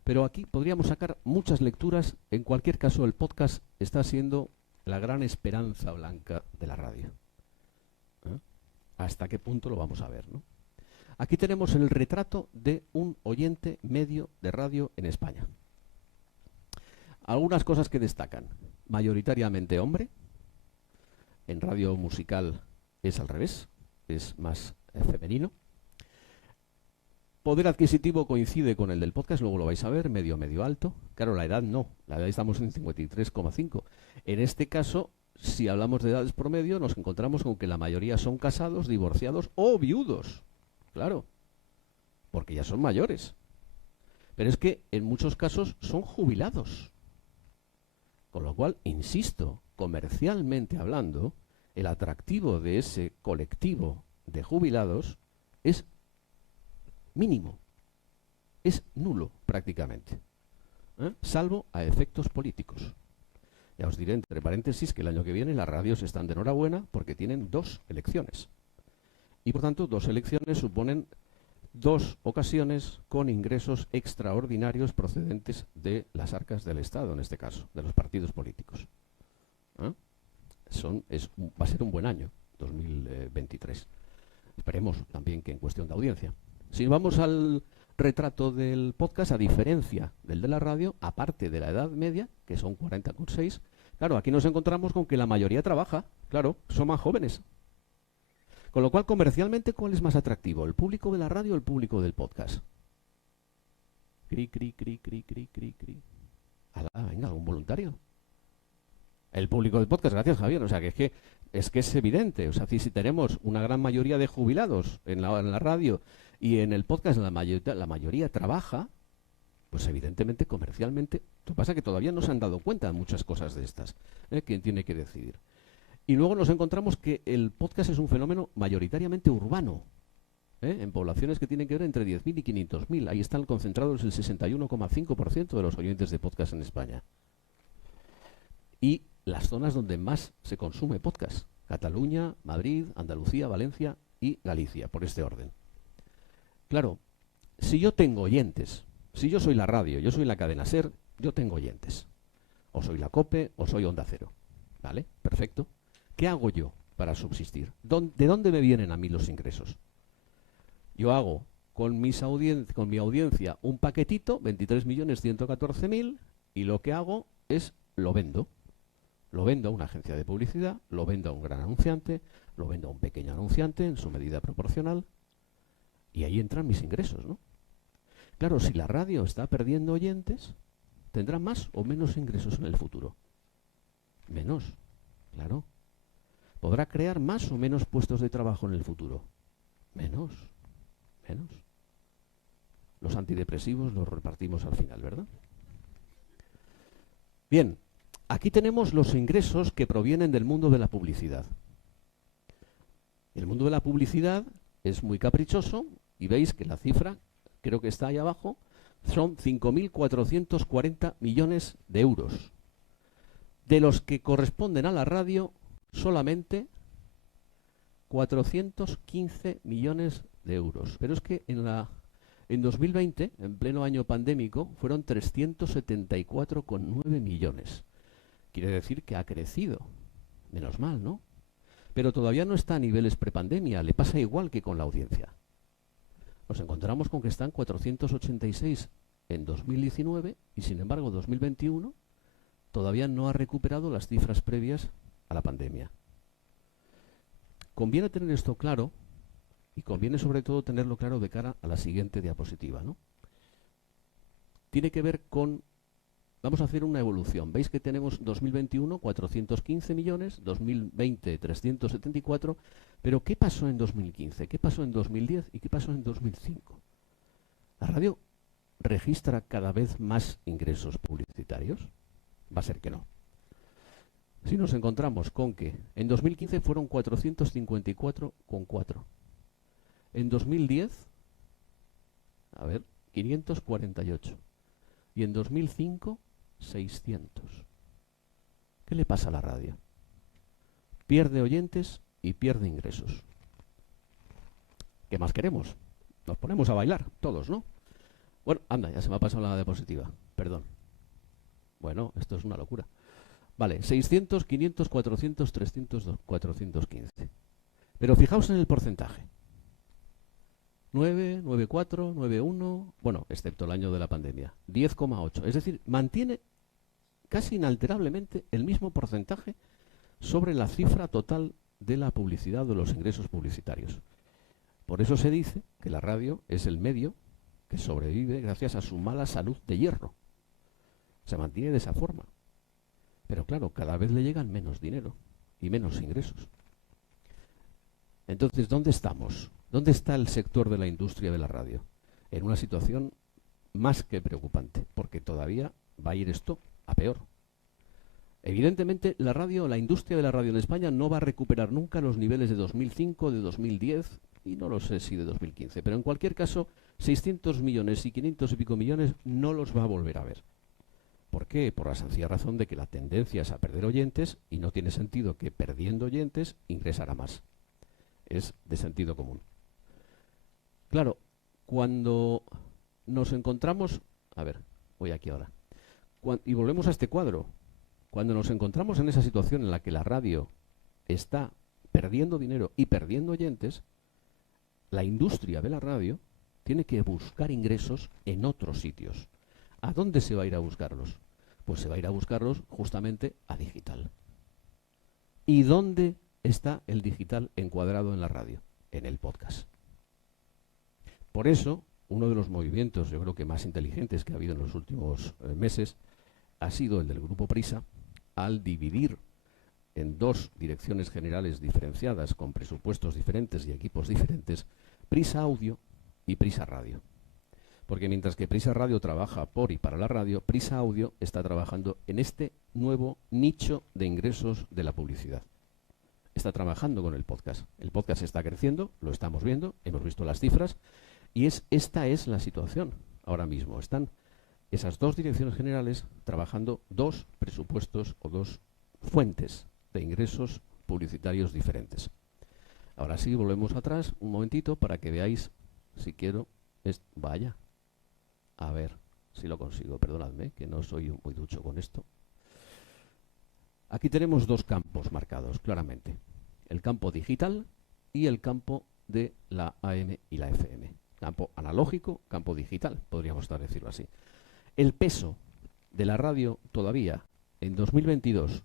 Pero aquí podríamos sacar muchas lecturas. En cualquier caso, el podcast está siendo la gran esperanza blanca de la radio. ¿Eh? ¿Hasta qué punto lo vamos a ver, ¿no? Aquí tenemos el retrato de un oyente medio de radio en España. Algunas cosas que destacan. Mayoritariamente hombre. En radio musical es al revés, es más femenino. Poder adquisitivo coincide con el del podcast, luego lo vais a ver, medio alto. Claro, la edad no, la edad estamos en 53,5. En este caso, si hablamos de edades promedio, nos encontramos con que la mayoría son casados, divorciados o viudos. Claro, porque ya son mayores. Pero es que en muchos casos son jubilados. Con lo cual, insisto, comercialmente hablando, el atractivo de ese colectivo de jubilados es mínimo, es nulo prácticamente, salvo a efectos políticos. Ya os diré entre paréntesis que el año que viene las radios están de enhorabuena porque tienen 2 elecciones. Y por tanto 2 elecciones suponen 2 ocasiones con ingresos extraordinarios procedentes de las arcas del Estado, en este caso, de los partidos políticos. Va a ser un buen año, 2023. Esperemos también que en cuestión de audiencia. Si vamos al retrato del podcast, a diferencia del de la radio, aparte de la edad media, que son 40,6, claro, aquí nos encontramos con que la mayoría trabaja, claro, son más jóvenes. Con lo cual, comercialmente, ¿cuál es más atractivo? ¿El público de la radio o el público del podcast? Cri, cri, cri, cri, cri, cri, cri. Alá, venga, un voluntario. El público del podcast, gracias Javier, o sea que es evidente, o sea, si tenemos una gran mayoría de jubilados en la radio y en el podcast la mayoría trabaja, pues evidentemente comercialmente, lo que pasa es que todavía no se han dado cuenta de muchas cosas de estas, ¿quién tiene que decidir? Y luego nos encontramos que el podcast es un fenómeno mayoritariamente urbano, en poblaciones que tienen que ver entre 10.000 y 500.000, ahí están concentrados el 61,5% de los oyentes de podcast en España. Y las zonas donde más se consume podcast: Cataluña, Madrid, Andalucía, Valencia y Galicia, por este orden. Claro, si yo tengo oyentes, si yo soy la radio, yo soy la cadena SER, yo tengo oyentes. O soy la COPE o soy Onda Cero. ¿Vale? Perfecto. ¿Qué hago yo para subsistir? ¿De dónde me vienen a mí los ingresos? Yo hago con mi audiencia un paquetito, 23.114.000, y lo que hago es lo vendo. Lo vendo a una agencia de publicidad, lo vendo a un gran anunciante, lo vendo a un pequeño anunciante en su medida proporcional, y ahí entran mis ingresos, ¿no? Claro, si la radio está perdiendo oyentes, ¿tendrá más o menos ingresos en el futuro? Menos, claro. ¿Podrá crear más o menos puestos de trabajo en el futuro? Menos. Los antidepresivos los repartimos al final, ¿verdad? Bien. Aquí tenemos los ingresos que provienen del mundo de la publicidad. El mundo de la publicidad es muy caprichoso y veis que la cifra, creo que está ahí abajo, son 5.440 millones de euros, de los que corresponden a la radio solamente 415 millones de euros. Pero es que en 2020, en pleno año pandémico, fueron 374,9 millones. Quiere decir que ha crecido. Menos mal, ¿no? Pero todavía no está a niveles prepandemia. Le pasa igual que con la audiencia. Nos encontramos con que están 486 en 2019 y, sin embargo, 2021 todavía no ha recuperado las cifras previas a la pandemia. Conviene tener esto claro y conviene sobre todo tenerlo claro de cara a la siguiente diapositiva, ¿no? Tiene que ver con... Vamos a hacer una evolución. Veis que tenemos 2021 415 millones, 2020 374, pero ¿qué pasó en 2015? ¿Qué pasó en 2010? ¿Y qué pasó en 2005? ¿La radio registra cada vez más ingresos publicitarios? Va a ser que no. si nos encontramos con que en 2015 fueron 454,4. En 2010, a ver, 548. Y en 2005, 600. ¿Qué le pasa a la radio? Pierde oyentes y pierde ingresos. ¿Qué más queremos? Nos ponemos a bailar, todos, ¿no? Bueno, anda, ya se me ha pasado la diapositiva. Perdón. Bueno, esto es una locura. Vale, 600, 500, 400, 300, 415. Pero fijaos en el porcentaje. 9, 9,4, 9,1, bueno, excepto el año de la pandemia. 10,8. Es decir, mantiene casi inalterablemente el mismo porcentaje sobre la cifra total de la publicidad, de los ingresos publicitarios. Por eso se dice que la radio es el medio que sobrevive gracias a su mala salud de hierro. Se mantiene de esa forma. Pero claro, cada vez le llegan menos dinero y menos ingresos. Entonces, ¿dónde estamos? ¿Dónde está el sector de la industria de la radio? En una situación más que preocupante, porque todavía va a ir esto a peor. Evidentemente, la industria de la radio en España no va a recuperar nunca los niveles de 2005, de 2010, y no lo sé si de 2015, pero en cualquier caso, 600 millones y 500 y pico millones no los va a volver a ver. ¿Por qué? Por la sencilla razón de que la tendencia es a perder oyentes y no tiene sentido que perdiendo oyentes ingresara más. Es de sentido común. Claro, cuando nos encontramos... A ver, voy aquí ahora. Y volvemos a este cuadro. Cuando nos encontramos en esa situación en la que la radio está perdiendo dinero y perdiendo oyentes, la industria de la radio tiene que buscar ingresos en otros sitios. ¿A dónde se va a ir a buscarlos? Pues se va a ir a buscarlos justamente a digital. ¿Y dónde está el digital encuadrado en la radio? En el podcast. Por eso, uno de los movimientos, yo creo que más inteligentes que ha habido en los últimos meses, ha sido el del Grupo Prisa, al dividir en dos direcciones generales diferenciadas, con presupuestos diferentes y equipos diferentes, Prisa Audio y Prisa Radio. Porque mientras que Prisa Radio trabaja por y para la radio, Prisa Audio está trabajando en este nuevo nicho de ingresos de la publicidad. Está trabajando con el podcast. El podcast está creciendo, lo estamos viendo, hemos visto las cifras, y esta es la situación ahora mismo. Están esas dos direcciones generales trabajando dos presupuestos o dos fuentes de ingresos publicitarios diferentes. Ahora sí, volvemos atrás un momentito para que veáis, si quiero, vaya, a ver si lo consigo, perdonadme, que no soy muy ducho con esto. Aquí tenemos dos campos marcados claramente, el campo digital y el campo de la AM y la FM. Campo analógico, campo digital, podríamos decirlo así. El peso de la radio todavía en 2022,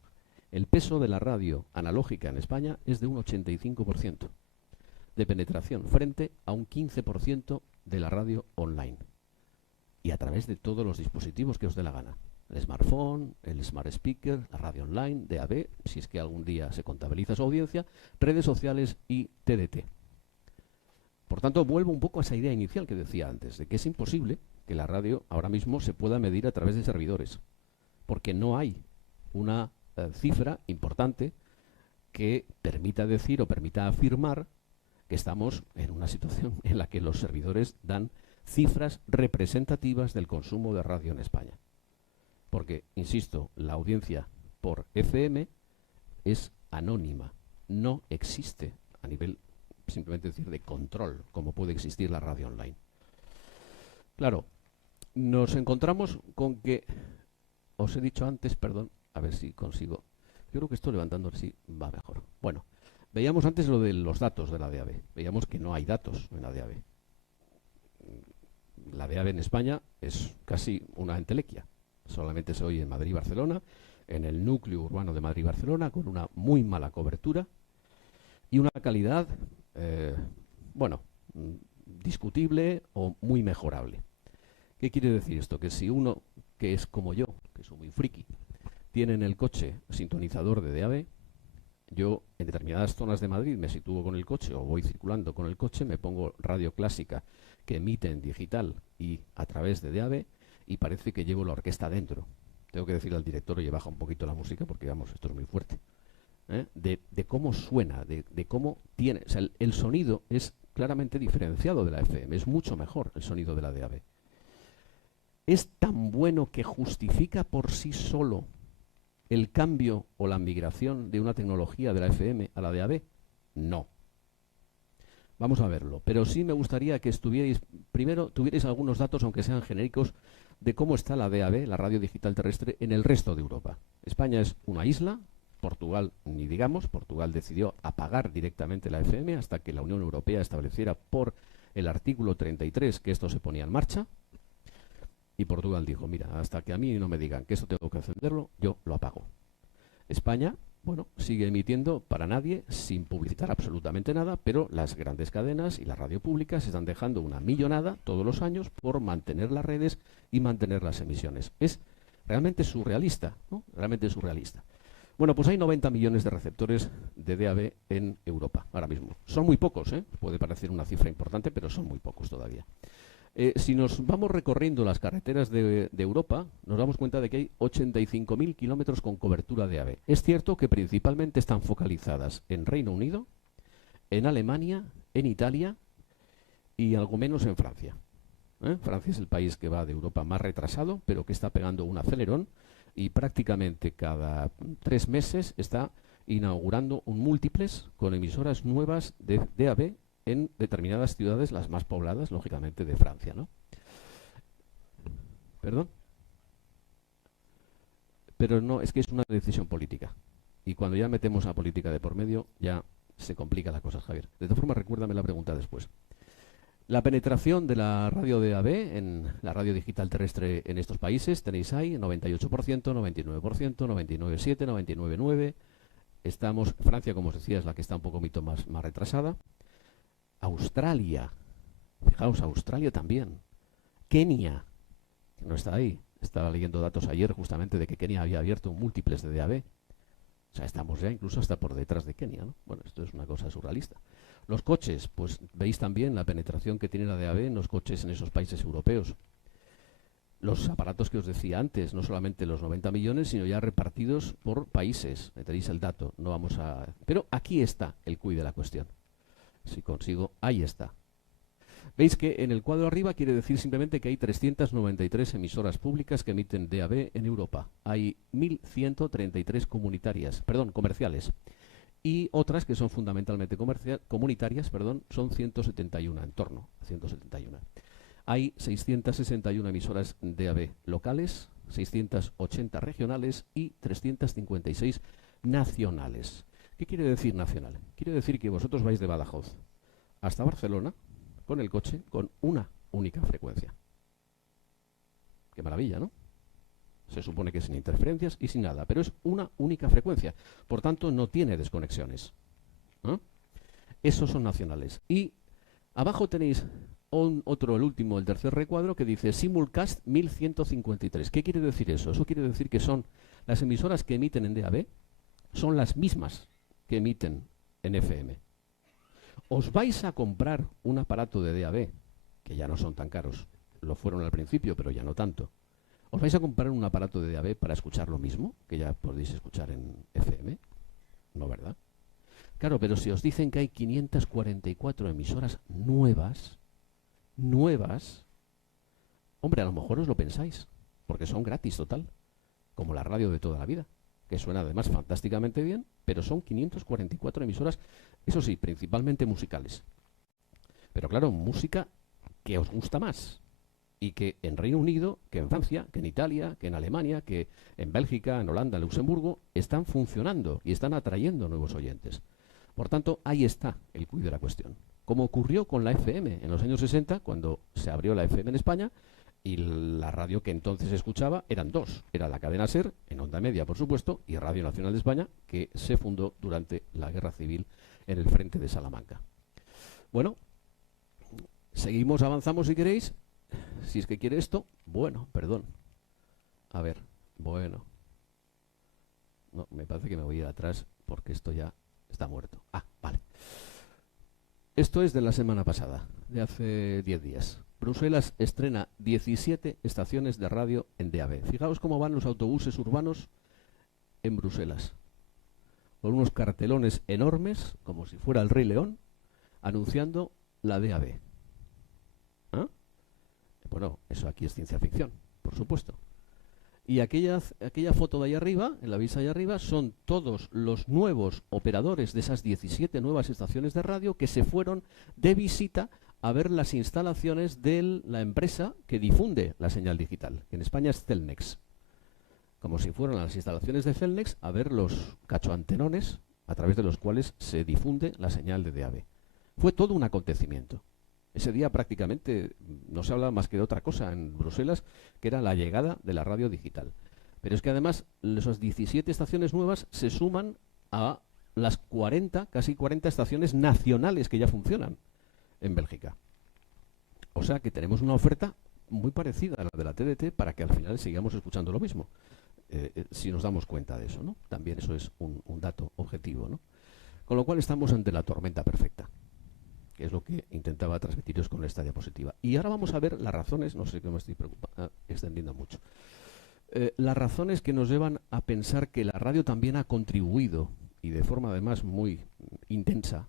el peso de la radio analógica en España es de un 85% de penetración frente a un 15% de la radio online. Y a través de todos los dispositivos que os dé la gana. El smartphone, el smart speaker, la radio online, DAB, si es que algún día se contabiliza su audiencia, redes sociales y TDT. Por tanto, vuelvo un poco a esa idea inicial que decía antes, de que es imposible que la radio ahora mismo se pueda medir a través de servidores, porque no hay una cifra importante que permita decir o permita afirmar que estamos en una situación en la que los servidores dan cifras representativas del consumo de radio en España. Porque, insisto, la audiencia por FM es anónima, no existe a nivel, simplemente decir, de control, como puede existir la radio online. Claro, nos encontramos con que, os he dicho antes, perdón, a ver si consigo, yo creo que esto levantando sí va mejor. Bueno, veíamos antes lo de los datos de la DAB, veíamos que no hay datos en la DAB. La DAB en España es casi una entelequia. Solamente se oye en Madrid y Barcelona, en el núcleo urbano de Madrid y Barcelona, con una muy mala cobertura y una calidad, bueno, discutible o muy mejorable. ¿Qué quiere decir esto? Que si uno, que es como yo, que soy muy friki, tiene en el coche sintonizador de DAB, yo en determinadas zonas de Madrid me sitúo con el coche o voy circulando con el coche, me pongo radio clásica que emite en digital y a través de DAB y parece que llevo la orquesta dentro. tengo que decirle al director, oye, baja un poquito la música porque, vamos, esto es muy fuerte. De cómo suena, de cómo tiene... O sea, el sonido es claramente diferenciado de la FM, es mucho mejor el sonido de la DAB. ¿Es tan bueno que justifica por sí solo el cambio o la migración de una tecnología de la FM a la DAB? No. Vamos a verlo, pero sí me gustaría que tuvierais algunos datos, aunque sean genéricos, de cómo está la DAB, la radio digital terrestre, en el resto de Europa. España es una isla, Portugal ni digamos, Portugal decidió apagar directamente la FM hasta que la Unión Europea estableciera por el artículo 33 que esto se ponía en marcha, y Portugal dijo, mira, hasta que a mí no me digan que esto tengo que encenderlo, yo lo apago. España, bueno, sigue emitiendo para nadie, sin publicitar absolutamente nada, pero las grandes cadenas y la radio pública se están dejando una millonada todos los años por mantener las redes y mantener las emisiones. Es realmente surrealista, ¿no? Realmente surrealista. Bueno, pues hay 90 millones de receptores de DAB en Europa ahora mismo. Son muy pocos, ¿eh? Puede parecer una cifra importante, pero son muy pocos todavía. Si nos vamos recorriendo las carreteras de Europa, nos damos cuenta de que hay 85.000 kilómetros con cobertura DAB. Es cierto que principalmente están focalizadas en Reino Unido, en Alemania, en Italia y algo menos en Francia. Francia es el país que va de Europa más retrasado, pero que está pegando un acelerón y prácticamente cada 3 meses está inaugurando un múltiples con emisoras nuevas de DAB en determinadas ciudades, las más pobladas, lógicamente, de Francia, ¿no? ¿Perdón? Pero no, es que es una decisión política. Y cuando ya metemos a política de por medio, ya se complica la cosa, Javier. De todas formas, recuérdame la pregunta después. La penetración de la radio DAB en la radio digital terrestre en estos países, tenéis ahí 98%, 99%, 99,7%, 99,9%. Estamos, Francia, como os decía, es la que está un poco más retrasada. Australia, fijaos, Australia también. Kenia, no está ahí. Estaba leyendo datos ayer justamente de que Kenia había abierto múltiples de DAB. O sea, estamos ya incluso hasta por detrás de Kenia, ¿no? Bueno, esto es una cosa surrealista. Los coches, pues veis también la penetración que tiene la DAB en los coches en esos países europeos. Los aparatos que os decía antes, no solamente los 90 millones, sino ya repartidos por países. Tenéis el dato, no vamos a... Pero aquí está el quid de la cuestión. Si consigo, ahí está. Veis que en el cuadro arriba quiere decir simplemente que hay 393 emisoras públicas que emiten DAB en Europa. Hay 1.133 comerciales. Y otras que son fundamentalmente comunitarias, son 171, en torno a 171. Hay 661 emisoras DAB locales, 680 regionales y 356 nacionales. ¿Qué quiere decir nacional? Quiere decir que vosotros vais de Badajoz hasta Barcelona con el coche con una única frecuencia. Qué maravilla, ¿no? Se supone que sin interferencias y sin nada, pero es una única frecuencia. Por tanto, no tiene desconexiones. Esos son nacionales. Y abajo tenéis el último, el tercer recuadro, que dice Simulcast 1153. ¿Qué quiere decir eso? Eso quiere decir que son las emisoras que emiten en DAB, son las mismas que emiten en FM. Os vais a comprar un aparato de DAB, que ya no son tan caros, lo fueron al principio, pero ya no tanto. ¿Os vais a comprar un aparato de DAB para escuchar lo mismo que ya podéis escuchar en FM? No, ¿verdad? Claro, pero si os dicen que hay 544 emisoras nuevas, hombre, a lo mejor os lo pensáis, porque son gratis total, como la radio de toda la vida, que suena además fantásticamente bien, pero son 544 emisoras, eso sí, principalmente musicales. Pero claro, música que os gusta más, y que en Reino Unido, que en Francia, que en Italia, que en Alemania, que en Bélgica, en Holanda, en Luxemburgo, están funcionando y están atrayendo nuevos oyentes. Por tanto, ahí está el quid de la cuestión. Como ocurrió con la FM en los años 60, cuando se abrió la FM en España, y la radio que entonces escuchaba eran dos. Era la cadena SER, en onda media por supuesto, y Radio Nacional de España, que se fundó durante la Guerra Civil en el frente de Salamanca. Bueno, seguimos, avanzamos si queréis. Si es que quiere esto, bueno, perdón. A ver, bueno. No, me parece que me voy a ir atrás porque esto ya está muerto. Ah, vale. Esto es de la semana pasada, de hace 10 días. Bruselas estrena 17 estaciones de radio en DAB. Fijaos cómo van los autobuses urbanos en Bruselas, con unos cartelones enormes, como si fuera el Rey León, anunciando la DAB. ¿Ah? Bueno, eso aquí es ciencia ficción, por supuesto. Y aquella foto de ahí arriba, en la vista de ahí arriba, son todos los nuevos operadores de esas 17 nuevas estaciones de radio que se fueron de visita a ver las instalaciones de la empresa que difunde la señal digital, que en España es Cellnex. Como si fueran a las instalaciones de Cellnex a ver los cachoantenones a través de los cuales se difunde la señal de DAB. Fue todo un acontecimiento. Ese día prácticamente no se hablaba más que de otra cosa en Bruselas, que era la llegada de la radio digital. Pero es que además esas 17 estaciones nuevas se suman a las 40, casi 40 estaciones nacionales que ya funcionan en Bélgica. O sea que tenemos una oferta muy parecida a la de la TDT para que al final sigamos escuchando lo mismo. Si nos damos cuenta de eso, ¿no? También eso es un dato objetivo, ¿no? Con lo cual estamos ante la tormenta perfecta, que es lo que intentaba transmitiros con esta diapositiva. Y ahora vamos a ver las razones, no sé que me estoy extendiendo mucho, las razones que nos llevan a pensar que la radio también ha contribuido, y de forma además muy intensa,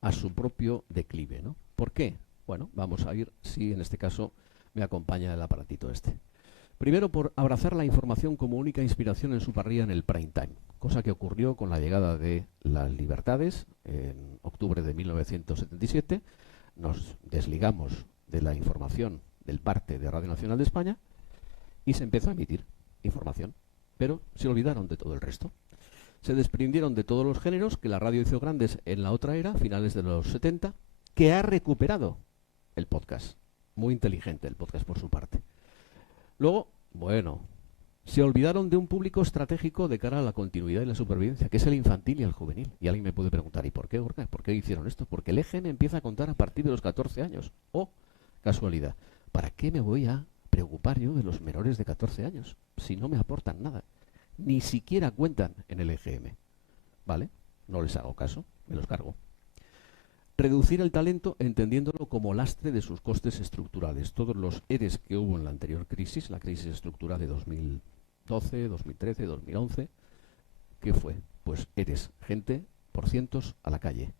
a su propio declive, ¿no? ¿Por qué? Bueno, vamos a ir, si en este caso me acompaña el aparatito este. Primero, por abrazar la información como única inspiración en su parrilla en el prime time, cosa que ocurrió con la llegada de las libertades en octubre de 1977. Nos desligamos de la información del parte de Radio Nacional de España y se empezó a emitir información, pero se olvidaron de todo el resto. Se desprendieron de todos los géneros que la radio hizo grandes en la otra era, finales de los 70, que ha recuperado el podcast. Muy inteligente el podcast por su parte. Luego, bueno, se olvidaron de un público estratégico de cara a la continuidad y la supervivencia, que es el infantil y el juvenil. Y alguien me puede preguntar, ¿y por qué, Gorka? ¿Por qué hicieron esto? Porque el EGM empieza a contar a partir de los 14 años. Oh, casualidad. ¿Para qué me voy a preocupar yo de los menores de 14 años si no me aportan nada? Ni siquiera cuentan en el EGM. ¿Vale? No les hago caso, me los cargo. Reducir el talento entendiéndolo como lastre de sus costes estructurales. Todos los ERES que hubo en la anterior crisis, la crisis estructural de 2012, 2013, 2011, ¿qué fue? Pues ERES, gente por cientos a la calle.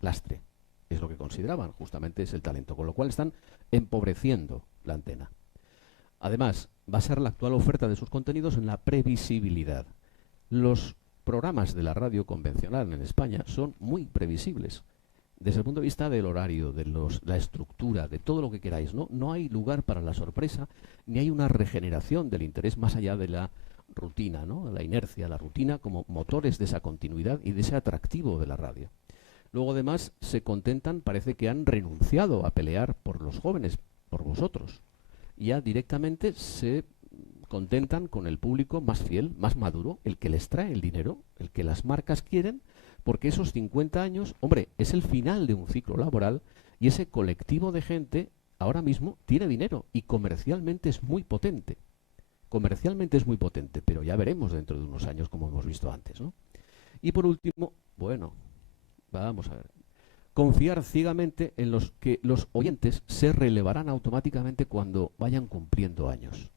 Lastre. Es lo que consideraban, justamente es el talento. Con lo cual están empobreciendo la antena. Además, basar la actual oferta de sus contenidos en la previsibilidad. Los programas de la radio convencional en España son muy previsibles. Desde el punto de vista del horario, de la estructura, de todo lo que queráis, ¿no? No hay lugar para la sorpresa, ni hay una regeneración del interés más allá de la rutina, ¿no? La inercia, la rutina como motores de esa continuidad y de ese atractivo de la radio. Luego además se contentan, parece que han renunciado a pelear por los jóvenes, por vosotros. Ya directamente se contentan con el público más fiel, más maduro, el que les trae el dinero, el que las marcas quieren, porque esos 50 años, hombre, es el final de un ciclo laboral y ese colectivo de gente ahora mismo tiene dinero y comercialmente es muy potente. Comercialmente es muy potente, pero ya veremos dentro de unos años como hemos visto antes, ¿no? Y por último, bueno, vamos a ver. Confiar ciegamente en los que los oyentes se relevarán automáticamente cuando vayan cumpliendo años.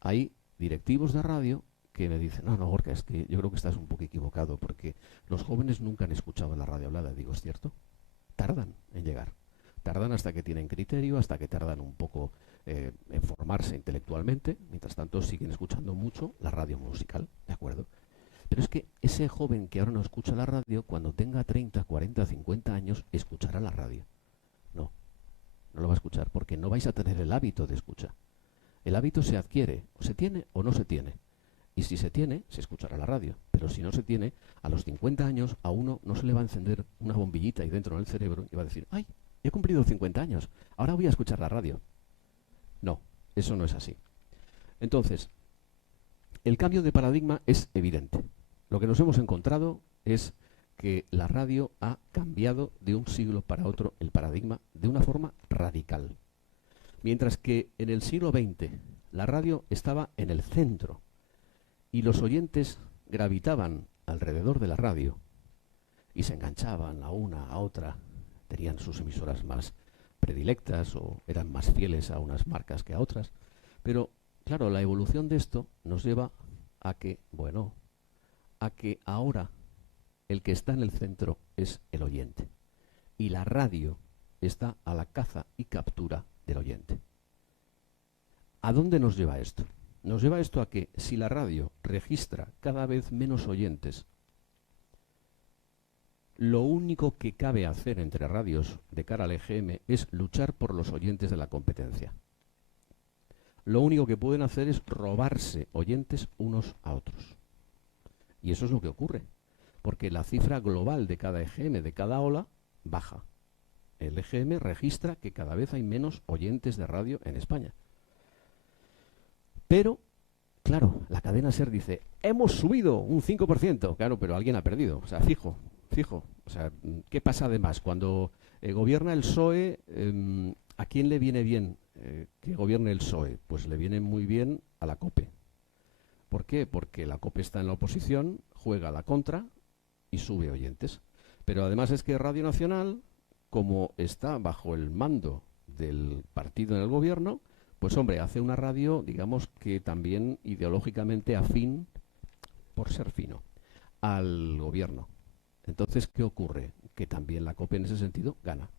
Hay directivos de radio que me dicen, no, Gorka, es que yo creo que estás un poco equivocado porque los jóvenes nunca han escuchado la radio hablada. Digo, ¿es cierto? Tardan en llegar. Tardan hasta que tienen criterio, hasta que tardan un poco en formarse intelectualmente. Mientras tanto siguen escuchando mucho la radio musical, ¿de acuerdo? Pero es que ese joven que ahora no escucha la radio, cuando tenga 30, 40, 50 años, escuchará la radio. No, no lo va a escuchar porque no vais a tener el hábito de escuchar. El hábito se adquiere, o se tiene o no se tiene. Y si se tiene, se escuchará la radio. Pero si no se tiene, a los 50 años a uno no se le va a encender una bombillita ahí dentro del cerebro y va a decir, ¡ay, he cumplido 50 años! Ahora voy a escuchar la radio. No, eso no es así. Entonces, el cambio de paradigma es evidente. Lo que nos hemos encontrado es que la radio ha cambiado de un siglo para otro el paradigma de una forma radical. Mientras que en el siglo XX la radio estaba en el centro y los oyentes gravitaban alrededor de la radio y se enganchaban a una, a otra, tenían sus emisoras más predilectas o eran más fieles a unas marcas que a otras. Pero, claro, la evolución de esto nos lleva a que, bueno, a que ahora el que está en el centro es el oyente. Y la radio está a la caza y captura del oyente. ¿A dónde nos lleva esto? Nos lleva esto a que si la radio registra cada vez menos oyentes, lo único que cabe hacer entre radios de cara al EGM es luchar por los oyentes de la competencia. Lo único que pueden hacer es robarse oyentes unos a otros. Y eso es lo que ocurre, porque la cifra global de cada EGM, de cada ola, baja. El EGM registra que cada vez hay menos oyentes de radio en España. Pero, claro, la cadena SER dice, hemos subido un 5%. Claro, pero alguien ha perdido. O sea, fijo. O sea, ¿qué pasa además? Cuando gobierna el PSOE, ¿a quién le viene bien que gobierne el PSOE? Pues le viene muy bien a la COPE. ¿Por qué? Porque la COPE está en la oposición, juega a la contra y sube oyentes. Pero además es que Radio Nacional, como está bajo el mando del partido en el gobierno, pues hombre, hace una radio, digamos que también ideológicamente afín, por ser fino, al gobierno. Entonces, ¿qué ocurre? Que también la COPE en ese sentido gana.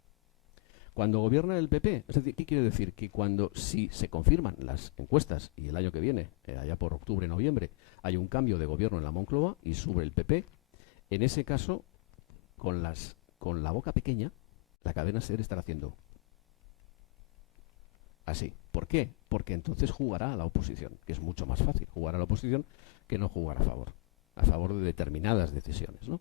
Cuando gobierna el PP, es decir, ¿qué quiere decir? Que cuando si se confirman las encuestas y el año que viene, allá por octubre, noviembre, hay un cambio de gobierno en la Moncloa y sube el PP, en ese caso, con la boca pequeña, la cadena SER estará haciendo así. ¿Por qué? Porque entonces jugará a la oposición, que es mucho más fácil jugar a la oposición que no jugar a favor de determinadas decisiones, ¿no?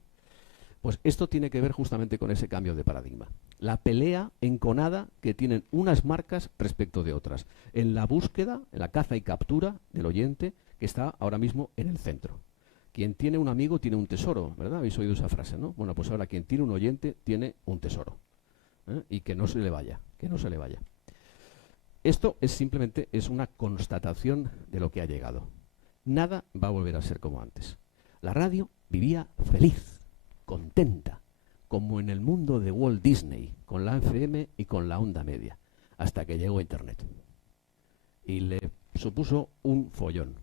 Pues esto tiene que ver justamente con ese cambio de paradigma. La pelea enconada que tienen unas marcas respecto de otras. En la búsqueda, en la caza y captura del oyente que está ahora mismo en el centro. Quien tiene un amigo tiene un tesoro, ¿verdad? Habéis oído esa frase, ¿no? Bueno, pues ahora quien tiene un oyente tiene un tesoro. Y que no se le vaya, que no se le vaya. Esto es simplemente una constatación de lo que ha llegado. Nada va a volver a ser como antes. La radio vivía feliz, contenta, como en el mundo de Walt Disney, con la FM y con la onda media, hasta que llegó Internet. Y le supuso un follón.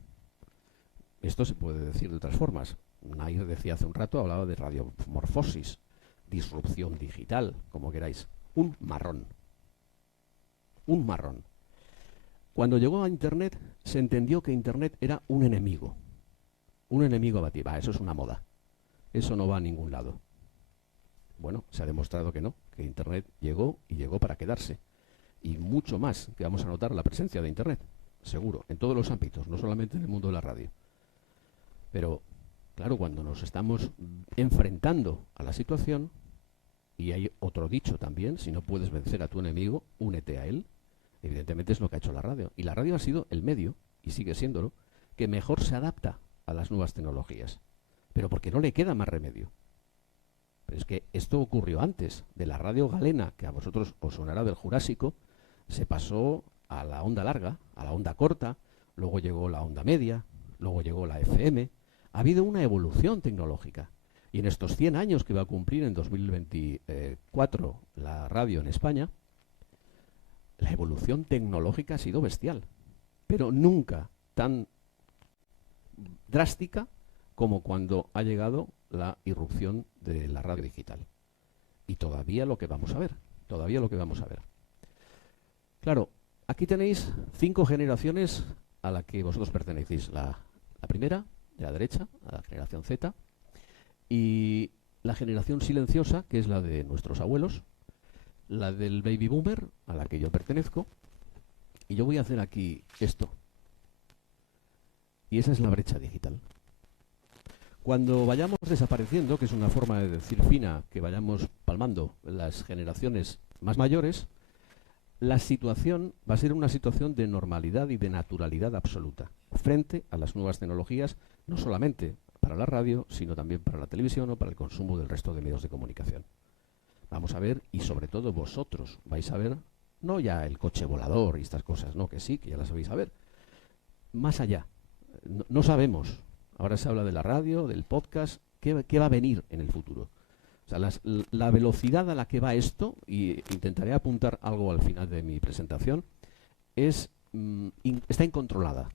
Esto se puede decir de otras formas. Nair decía hace un rato, hablaba de radiomorfosis, disrupción digital, como queráis. Un marrón. Un marrón. Cuando llegó a Internet, se entendió que Internet era un enemigo. Un enemigo a batir. Eso es una moda. Eso no va a ningún lado. Bueno, se ha demostrado que no, que Internet llegó y llegó para quedarse. Y mucho más, que vamos a notar la presencia de Internet, seguro, en todos los ámbitos, no solamente en el mundo de la radio. Pero, claro, cuando nos estamos enfrentando a la situación, y hay otro dicho también, si no puedes vencer a tu enemigo, únete a él, evidentemente es lo que ha hecho la radio. Y la radio ha sido el medio, y sigue siéndolo, que mejor se adapta a las nuevas tecnologías. Pero porque no le queda más remedio. Pero es que esto ocurrió antes. De la radio galena, que a vosotros os sonará del Jurásico, se pasó a la onda larga, a la onda corta, luego llegó la onda media, luego llegó la FM. Ha habido una evolución tecnológica. Y en estos 100 años que va a cumplir en 2024 la radio en España, la evolución tecnológica ha sido bestial. Pero nunca tan drástica como cuando ha llegado la irrupción de la radio digital. Y todavía lo que vamos a ver, Claro, aquí tenéis 5 generaciones a la que vosotros pertenecéis. La primera, de la derecha, a la generación Z, y la generación silenciosa, que es la de nuestros abuelos, la del baby boomer, a la que yo pertenezco, y yo voy a hacer aquí esto. Y esa es la brecha digital. Cuando vayamos desapareciendo, que es una forma de decir fina, que vayamos palmando las generaciones más mayores, la situación va a ser una situación de normalidad y de naturalidad absoluta frente a las nuevas tecnologías, no solamente para la radio, sino también para la televisión o para el consumo del resto de medios de comunicación. Vamos a ver, y sobre todo vosotros vais a ver, no ya el coche volador y estas cosas, no, que sí, que ya las vais a ver, más allá. No sabemos. Ahora se habla de la radio, del podcast. ¿Qué va a venir en el futuro? O sea, la velocidad a la que va esto, y intentaré apuntar algo al final de mi presentación, está incontrolada.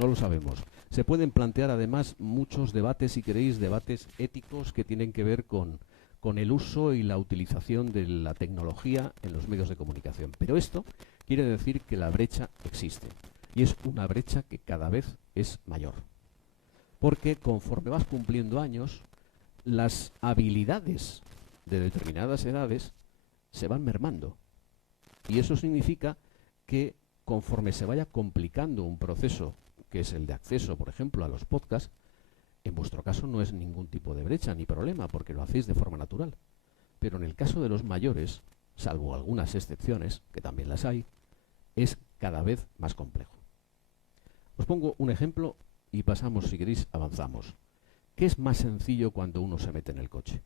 No lo sabemos. Se pueden plantear además muchos debates, si queréis, debates éticos que tienen que ver con el uso y la utilización de la tecnología en los medios de comunicación. Pero esto quiere decir que la brecha existe. Y es una brecha que cada vez es mayor. Porque conforme vas cumpliendo años, las habilidades de determinadas edades se van mermando. Y eso significa que conforme se vaya complicando un proceso, que es el de acceso, por ejemplo, a los podcasts, en vuestro caso no es ningún tipo de brecha ni problema, porque lo hacéis de forma natural. Pero en el caso de los mayores, salvo algunas excepciones, que también las hay, es cada vez más complejo. Os pongo un ejemplo y pasamos, si queréis, avanzamos. ¿Qué es más sencillo cuando uno se mete en el coche?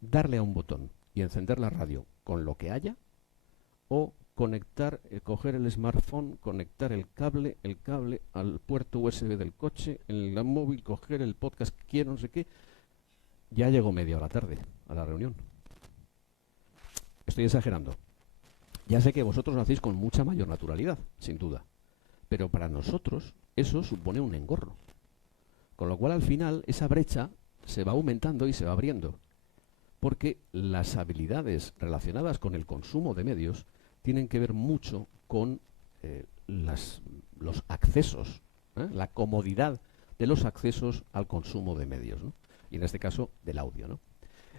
¿Darle a un botón y encender la radio con lo que haya? ¿O conectar, coger el smartphone, conectar el cable al puerto USB del coche, en el móvil, coger el podcast que quiero, no sé qué? Ya llegó media hora tarde a la reunión. Estoy exagerando. Ya sé que vosotros lo hacéis con mucha mayor naturalidad, sin duda. Pero para nosotros eso supone un engorro. Con lo cual al final esa brecha se va aumentando y se va abriendo. Porque las habilidades relacionadas con el consumo de medios tienen que ver mucho con los accesos, la comodidad de los accesos al consumo de medios, ¿no? Y en este caso del audio, ¿no?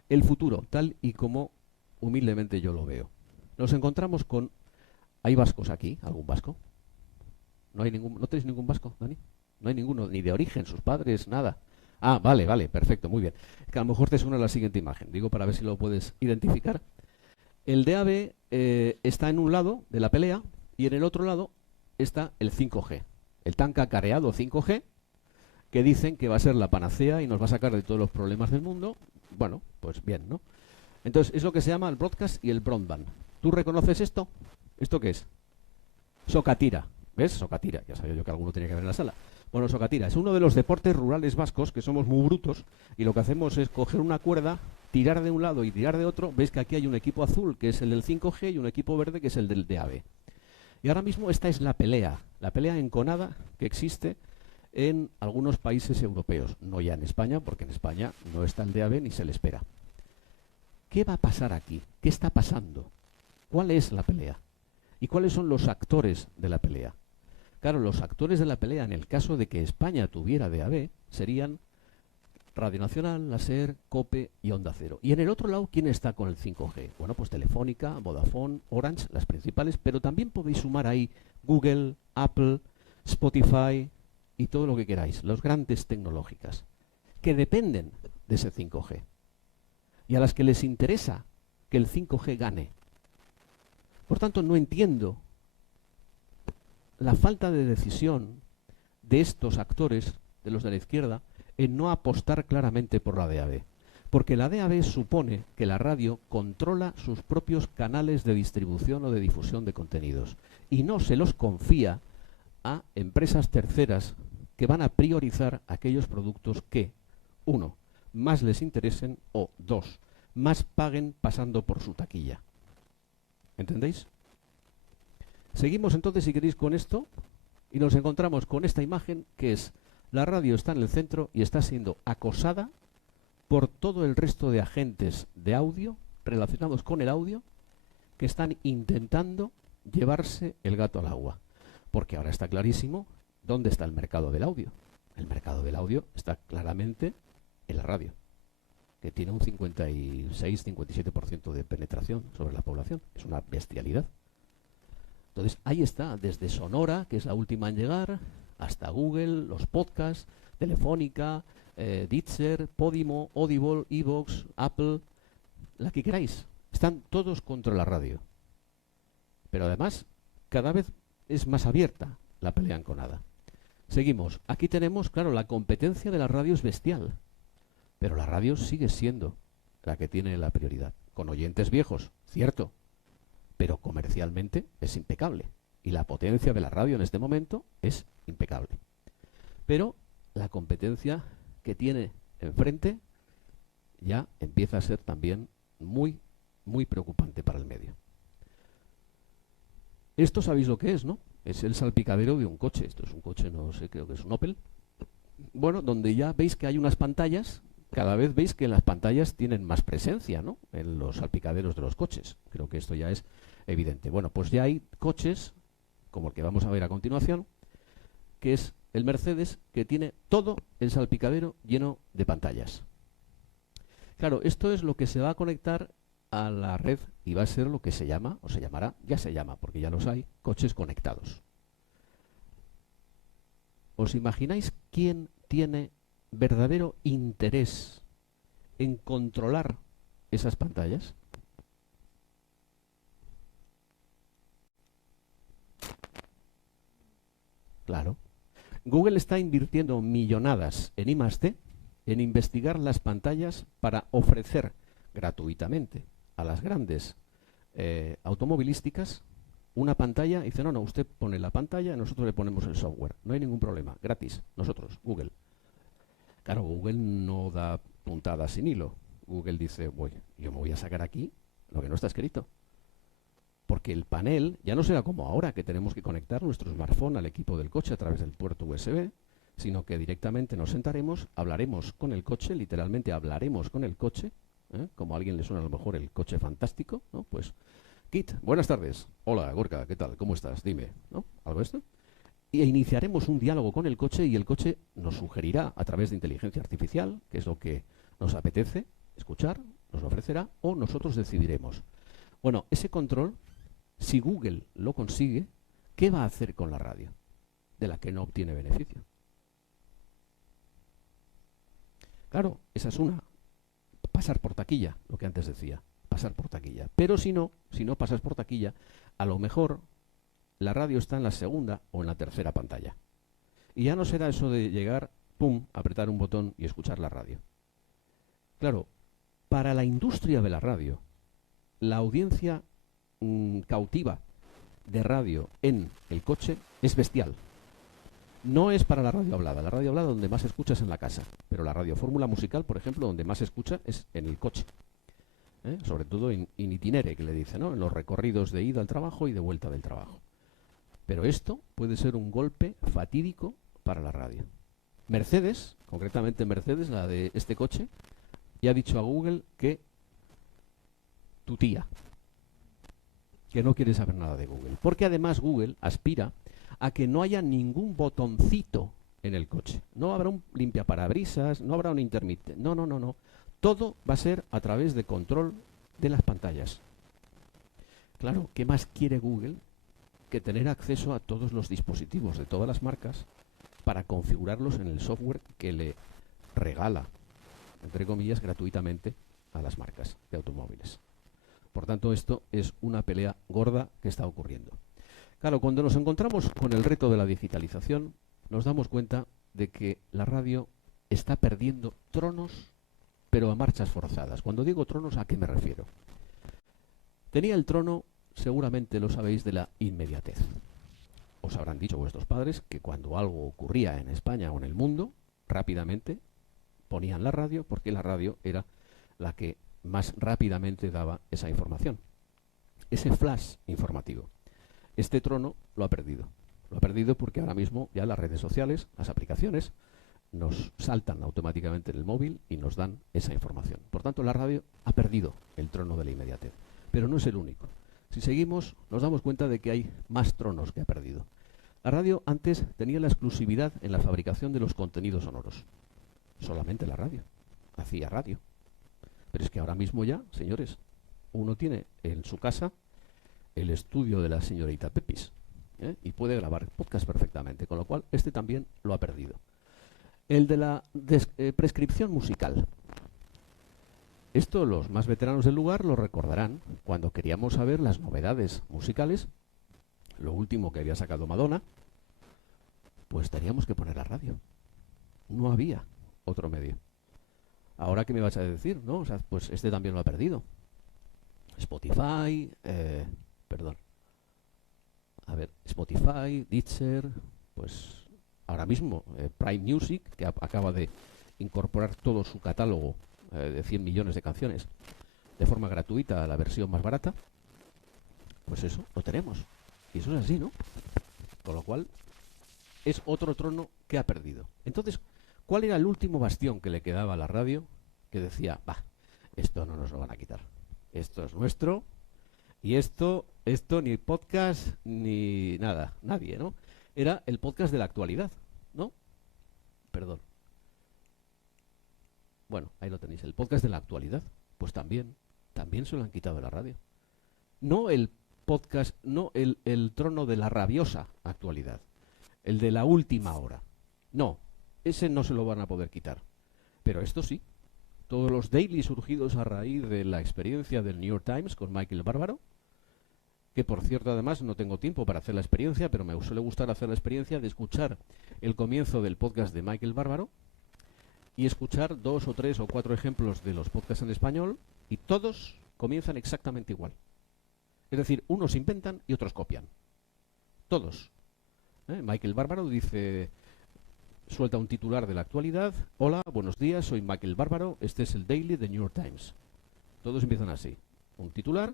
El futuro, tal y como humildemente yo lo veo. Nos encontramos con... ¿Hay vascos aquí? ¿Algún vasco? ¿No tenéis ningún vasco, Dani? No hay ninguno, ni de origen, sus padres, nada. Ah, vale, perfecto, muy bien. Que a lo mejor te suena la siguiente imagen, digo para ver si lo puedes identificar. El DAB está en un lado de la pelea y en el otro lado está el 5G. El tan cacareado 5G, que dicen que va a ser la panacea y nos va a sacar de todos los problemas del mundo. Bueno, pues bien, ¿no? Entonces, es lo que se llama el broadcast y el broadband. ¿Tú reconoces esto? ¿Esto qué es? Sokatira. ¿Ves? Sokatira. Ya sabía yo que alguno tenía que ver en la sala. Bueno, sokatira es uno de los deportes rurales vascos que somos muy brutos y lo que hacemos es coger una cuerda, tirar de un lado y tirar de otro. Veis que aquí hay un equipo azul que es el del 5G y un equipo verde que es el del DAB. Y ahora mismo esta es la pelea enconada que existe en algunos países europeos. No ya en España, porque en España no está el DAB ni se le espera. ¿Qué va a pasar aquí? ¿Qué está pasando? ¿Cuál es la pelea? ¿Y cuáles son los actores de la pelea? Claro, los actores de la pelea, en el caso de que España tuviera DAB, serían Radio Nacional, la SER, COPE y Onda Cero. Y en el otro lado, ¿quién está con el 5G? Bueno, pues Telefónica, Vodafone, Orange, las principales, pero también podéis sumar ahí Google, Apple, Spotify y todo lo que queráis, las grandes tecnológicas, que dependen de ese 5G y a las que les interesa que el 5G gane. Por tanto, no entiendo la falta de decisión de estos actores, de los de la izquierda, en no apostar claramente por la DAB. Porque la DAB supone que la radio controla sus propios canales de distribución o de difusión de contenidos y no se los confía a empresas terceras que van a priorizar aquellos productos que, uno, más les interesen o, dos, más paguen pasando por su taquilla. ¿Entendéis? Seguimos entonces, si queréis, con esto y nos encontramos con esta imagen que es la radio está en el centro y está siendo acosada por todo el resto de agentes de audio relacionados con el audio que están intentando llevarse el gato al agua. Porque ahora está clarísimo dónde está el mercado del audio. El mercado del audio está claramente en la radio, que tiene un 56-57% de penetración sobre la población. Es una bestialidad. Entonces, ahí está, desde Sonora, que es la última en llegar, hasta Google, los podcasts, Telefónica, Deezer, Podimo, Audible, Evox, Apple, la que queráis. Están todos contra la radio. Pero además, cada vez es más abierta la pelea enconada. Seguimos. Aquí tenemos, claro, la competencia de la radio es bestial. Pero la radio sigue siendo la que tiene la prioridad. Con oyentes viejos, cierto. Pero comercialmente es impecable. Y la potencia de la radio en este momento es impecable. Pero la competencia que tiene enfrente ya empieza a ser también muy, muy preocupante para el medio. Esto sabéis lo que es, ¿no? Es el salpicadero de un coche. Esto es un coche, no sé, creo que es un Opel. Bueno, donde ya veis que hay unas pantallas, cada vez veis que las pantallas tienen más presencia, ¿no? En los salpicaderos de los coches. Creo que esto ya es evidente. Bueno, pues ya hay coches, como el que vamos a ver a continuación, que es el Mercedes, que tiene todo el salpicadero lleno de pantallas. Claro, esto es lo que se va a conectar a la red y va a ser lo que se llama, o se llamará, ya se llama, porque ya los hay, coches conectados. ¿Os imagináis quién tiene verdadero interés en controlar esas pantallas? Claro. Google está invirtiendo millonadas en I+D en investigar las pantallas para ofrecer gratuitamente a las grandes automovilísticas una pantalla y dice, no, usted pone la pantalla y nosotros le ponemos el software. No hay ningún problema, gratis, nosotros, Google. Claro, Google no da puntadas sin hilo. Google dice, yo me voy a sacar aquí lo que no está escrito. Porque el panel ya no será como ahora, que tenemos que conectar nuestro smartphone al equipo del coche a través del puerto USB, sino que directamente nos sentaremos, hablaremos con el coche, literalmente hablaremos con el coche, como a alguien le suena a lo mejor el coche fantástico, ¿no? Pues, Kit, buenas tardes. Hola, Gorka, ¿qué tal? ¿Cómo estás? Dime, ¿no? ¿Algo de esto? Y iniciaremos un diálogo con el coche y el coche nos sugerirá a través de inteligencia artificial, que es lo que nos apetece escuchar, nos lo ofrecerá o nosotros decidiremos. Bueno, ese control, si Google lo consigue, ¿qué va a hacer con la radio? De la que no obtiene beneficio. Claro, esa es una. Pasar por taquilla, lo que antes decía. Pasar por taquilla. Pero si no pasas por taquilla, a lo mejor la radio está en la segunda o en la tercera pantalla. Y ya no será eso de llegar, pum, apretar un botón y escuchar la radio. Claro, para la industria de la radio, la audiencia cautiva de radio en el coche es bestial. No es para la radio hablada. La radio hablada donde más se escucha es en la casa. Pero la radio fórmula musical, por ejemplo, donde más se escucha es en el coche. Sobre todo en itinere, que le dice, ¿no? En los recorridos de ida al trabajo y de vuelta del trabajo. Pero esto puede ser un golpe fatídico para la radio. Mercedes, concretamente Mercedes, la de este coche, ya ha dicho a Google que tu tía, que no quiere saber nada de Google. Porque además Google aspira a que no haya ningún botoncito en el coche. No habrá un limpiaparabrisas, no habrá un intermitente. No. Todo va a ser a través de control de las pantallas. Claro, ¿qué más quiere Google que tener acceso a todos los dispositivos de todas las marcas para configurarlos en el software que le regala, entre comillas, gratuitamente a las marcas de automóviles? Por tanto, esto es una pelea gorda que está ocurriendo. Claro, cuando nos encontramos con el reto de la digitalización, nos damos cuenta de que la radio está perdiendo tronos, pero a marchas forzadas. Cuando digo tronos, ¿a qué me refiero? Tenía el trono, seguramente lo sabéis, de la inmediatez. Os habrán dicho vuestros padres que cuando algo ocurría en España o en el mundo, rápidamente ponían la radio, porque la radio era la que más rápidamente daba esa información. Ese flash informativo. Este trono lo ha perdido. Lo ha perdido porque ahora mismo ya las redes sociales, las aplicaciones, nos saltan automáticamente en el móvil y nos dan esa información. Por tanto, la radio ha perdido el trono de la inmediatez. Pero no es el único. Si seguimos, nos damos cuenta de que hay más tronos que ha perdido. La radio antes tenía la exclusividad en la fabricación de los contenidos sonoros. Solamente la radio. Hacía radio. Pero es que ahora mismo ya, señores, uno tiene en su casa el estudio de la señorita Pepis, y puede grabar podcast perfectamente, con lo cual este también lo ha perdido. El de la prescripción musical. Esto los más veteranos del lugar lo recordarán cuando queríamos saber las novedades musicales, lo último que había sacado Madonna, pues teníamos que poner la radio. No había otro medio. Ahora, ¿qué me vas a decir? ¿No? O sea, pues este también lo ha perdido. Spotify, Spotify, Deezer, pues ahora mismo Prime Music, que acaba de incorporar todo su catálogo de 100 millones de canciones de forma gratuita a la versión más barata, pues eso lo tenemos. Y eso es así, ¿no? Con lo cual, es otro trono que ha perdido. Entonces, ¿cuál era el último bastión que le quedaba a la radio? Que decía, bah, esto no nos lo van a quitar. Esto es nuestro. Y esto ni podcast ni nada, nadie, ¿no? Era el podcast de la actualidad, ¿no? Perdón. Bueno, ahí lo tenéis, el podcast de la actualidad. Pues también se lo han quitado de la radio. No el podcast, no el trono de la rabiosa actualidad, el de la última hora. No, ese no se lo van a poder quitar. Pero esto sí, todos los daily surgidos a raíz de la experiencia del New York Times con Michael Bárbaro, que por cierto además no tengo tiempo para hacer la experiencia, pero me suele gustar hacer la experiencia de escuchar el comienzo del podcast de Michael Bárbaro y escuchar 2 o 3 o 4 ejemplos de los podcasts en español y todos comienzan exactamente igual. Es decir, unos inventan y otros copian. Todos. Michael Bárbaro dice, suelta un titular de la actualidad. Hola, buenos días, soy Michael Bárbaro, este es el Daily de New York Times. Todos empiezan así. Un titular.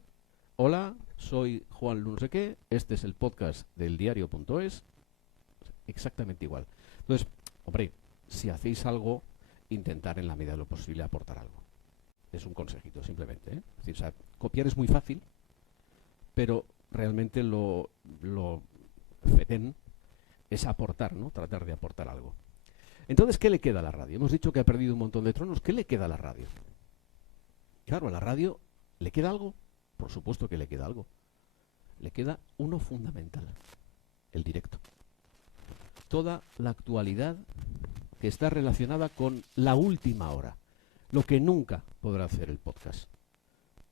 Hola, soy Juan no sé qué, este es el podcast del diario.es. Exactamente igual. Entonces, hombre, si hacéis algo, intentar en la medida de lo posible aportar algo. Es un consejito, simplemente. Es decir, o sea, copiar es muy fácil, pero realmente lo fetén es aportar, ¿no? Tratar de aportar algo. Entonces, ¿qué le queda a la radio? Hemos dicho que ha perdido un montón de tronos. ¿Qué le queda a la radio? Claro, a la radio ¿le queda algo? Por supuesto que le queda algo. Le queda uno fundamental, el directo. Toda la actualidad que está relacionada con la última hora, lo que nunca podrá hacer el podcast.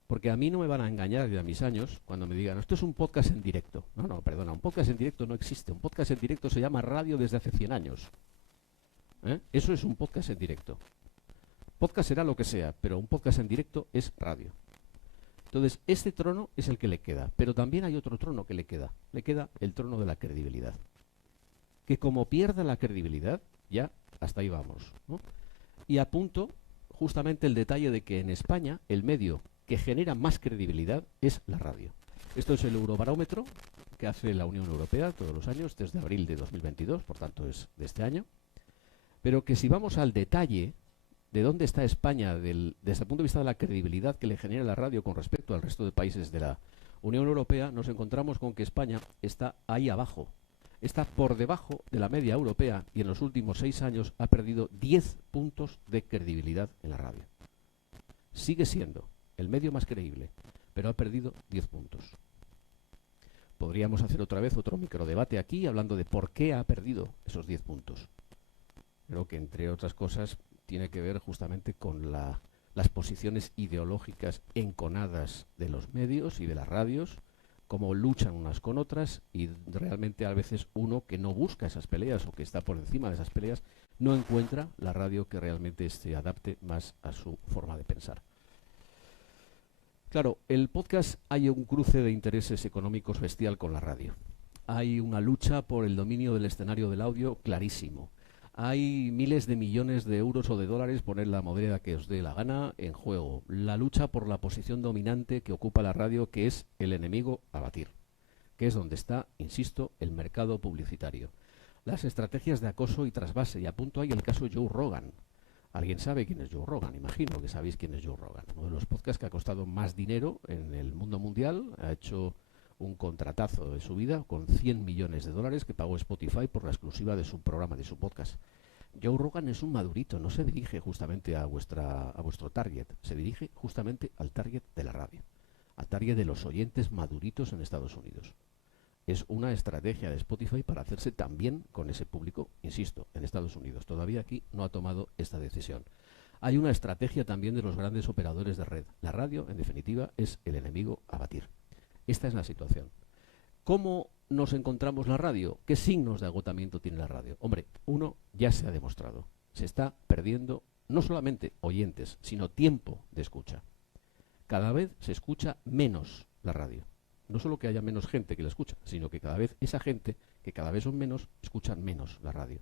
Porque a mí no me van a engañar de a mis años cuando me digan, esto es un podcast en directo. No, perdona, un podcast en directo no existe. Un podcast en directo se llama radio desde hace 100 años. Eso es un podcast en directo. Podcast será lo que sea, pero un podcast en directo es radio. Entonces, este trono es el que le queda, pero también hay otro trono que le queda. Le queda el trono de la credibilidad. Que como pierda la credibilidad, ya hasta ahí vamos, ¿no? Y apunto justamente el detalle de que en España el medio que genera más credibilidad es la radio. Esto es el Eurobarómetro que hace la Unión Europea todos los años, desde abril de 2022, por tanto es de este año. Pero que si vamos al detalle de dónde está España desde el punto de vista de la credibilidad que le genera la radio con respecto al resto de países de la Unión Europea, nos encontramos con que España está ahí abajo. Está por debajo de la media europea y en los últimos 6 años ha perdido 10 puntos de credibilidad en la radio. Sigue siendo el medio más creíble, pero ha perdido 10 puntos. Podríamos hacer otra vez otro microdebate aquí hablando de por qué ha perdido esos 10 puntos. Creo que entre otras cosas tiene que ver justamente con las posiciones ideológicas enconadas de los medios y de las radios, cómo luchan unas con otras y realmente a veces uno que no busca esas peleas o que está por encima de esas peleas no encuentra la radio que realmente se adapte más a su forma de pensar. Claro, el podcast hay un cruce de intereses económicos bestial con la radio. Hay una lucha por el dominio del escenario del audio clarísimo. Hay miles de millones de euros o de dólares, poner la moneda que os dé la gana, en juego. La lucha por la posición dominante que ocupa la radio, que es el enemigo a batir, que es donde está, insisto, el mercado publicitario. Las estrategias de acoso y trasvase, y a punto hay el caso Joe Rogan. ¿Alguien sabe quién es Joe Rogan? Imagino que sabéis quién es Joe Rogan. Uno de los podcasts que ha costado más dinero en el mundo mundial, ha hecho un contratazo de su vida con 100 millones de dólares que pagó Spotify por la exclusiva de su programa, de su podcast. Joe Rogan es un madurito, no se dirige justamente a vuestro target, se dirige justamente al target de la radio, al target de los oyentes maduritos en Estados Unidos. Es una estrategia de Spotify para hacerse también con ese público, insisto, en Estados Unidos. Todavía aquí no ha tomado esta decisión. Hay una estrategia también de los grandes operadores de red. La radio, en definitiva, es el enemigo a batir. Esta es la situación. ¿Cómo nos encontramos la radio? ¿Qué signos de agotamiento tiene la radio? Hombre, uno ya se ha demostrado. Se está perdiendo no solamente oyentes, sino tiempo de escucha. Cada vez se escucha menos la radio. No solo que haya menos gente que la escucha, sino que cada vez esa gente, que cada vez son menos, escuchan menos la radio.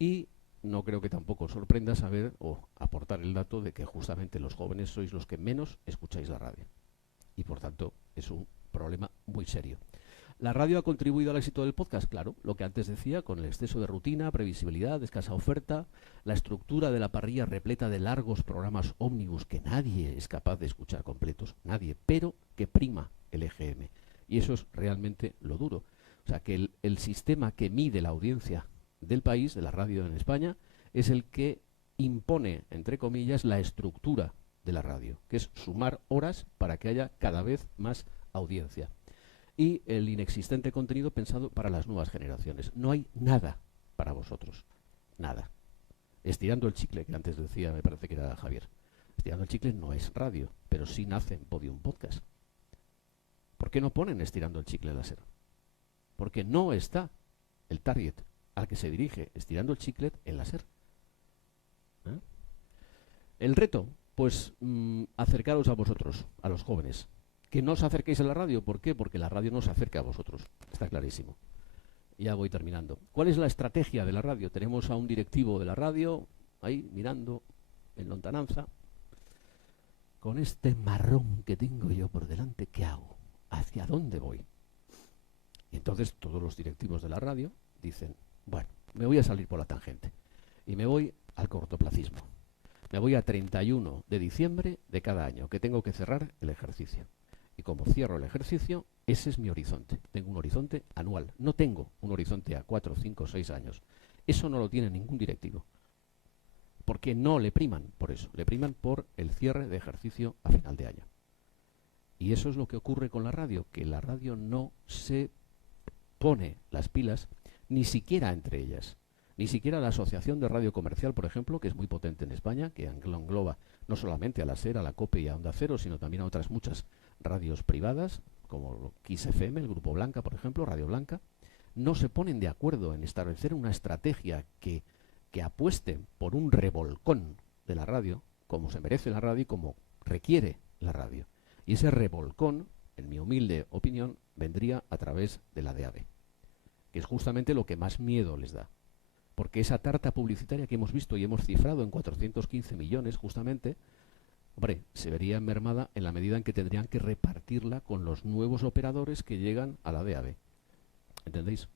Y no creo que tampoco sorprenda saber o aportar el dato de que justamente los jóvenes sois los que menos escucháis la radio. Y por tanto es un problema muy serio. ¿La radio ha contribuido al éxito del podcast? Claro, lo que antes decía, con el exceso de rutina, previsibilidad, escasa oferta, la estructura de la parrilla repleta de largos programas ómnibus que nadie es capaz de escuchar completos, nadie, pero que prima el EGM. Y eso es realmente lo duro. O sea, que el sistema que mide la audiencia del país, de la radio en España, es el que impone, entre comillas, la estructura de la radio, que es sumar horas para que haya cada vez más audiencia. Y el inexistente contenido pensado para las nuevas generaciones. No hay nada para vosotros. Nada. Estirando el chicle, que antes decía, me parece que era Javier. Estirando el chicle no es radio, pero sí nace en Podium Podcast. ¿Por qué no ponen Estirando el chicle láser? Porque no está el target al que se dirige Estirando el chicle en láser. ¿Eh? El reto, pues acercaros a vosotros, a los jóvenes. Que no os acerquéis a la radio. ¿Por qué? Porque la radio no se acerca a vosotros. Está clarísimo. Ya voy terminando. ¿Cuál es la estrategia de la radio? Tenemos a un directivo de la radio ahí mirando en lontananza. Con este marrón que tengo yo por delante, ¿qué hago? ¿Hacia dónde voy? Y entonces todos los directivos de la radio dicen, bueno, me voy a salir por la tangente y me voy al cortoplacismo. Me voy a 31 de diciembre de cada año, que tengo que cerrar el ejercicio. Y como cierro el ejercicio, ese es mi horizonte. Tengo un horizonte anual. No tengo un horizonte a 4, 5, 6 años. Eso no lo tiene ningún directivo. Porque no le priman por eso. Le priman por el cierre de ejercicio a final de año. Y eso es lo que ocurre con la radio, que la radio no se pone las pilas, ni siquiera entre ellas. Ni siquiera la Asociación de Radio Comercial, por ejemplo, que es muy potente en España, que engloba no solamente a la SER, a la COPE y a Onda Cero, sino también a otras muchas radios privadas, como Kiss FM, el Grupo Blanca, por ejemplo, Radio Blanca, no se ponen de acuerdo en establecer una estrategia que apueste por un revolcón de la radio, como se merece la radio y como requiere la radio. Y ese revolcón, en mi humilde opinión, vendría a través de la DAB, que es justamente lo que más miedo les da. Porque esa tarta publicitaria que hemos visto y hemos cifrado en 415 millones justamente, hombre, se vería mermada en la medida en que tendrían que repartirla con los nuevos operadores que llegan a la DAB. ¿Entendéis?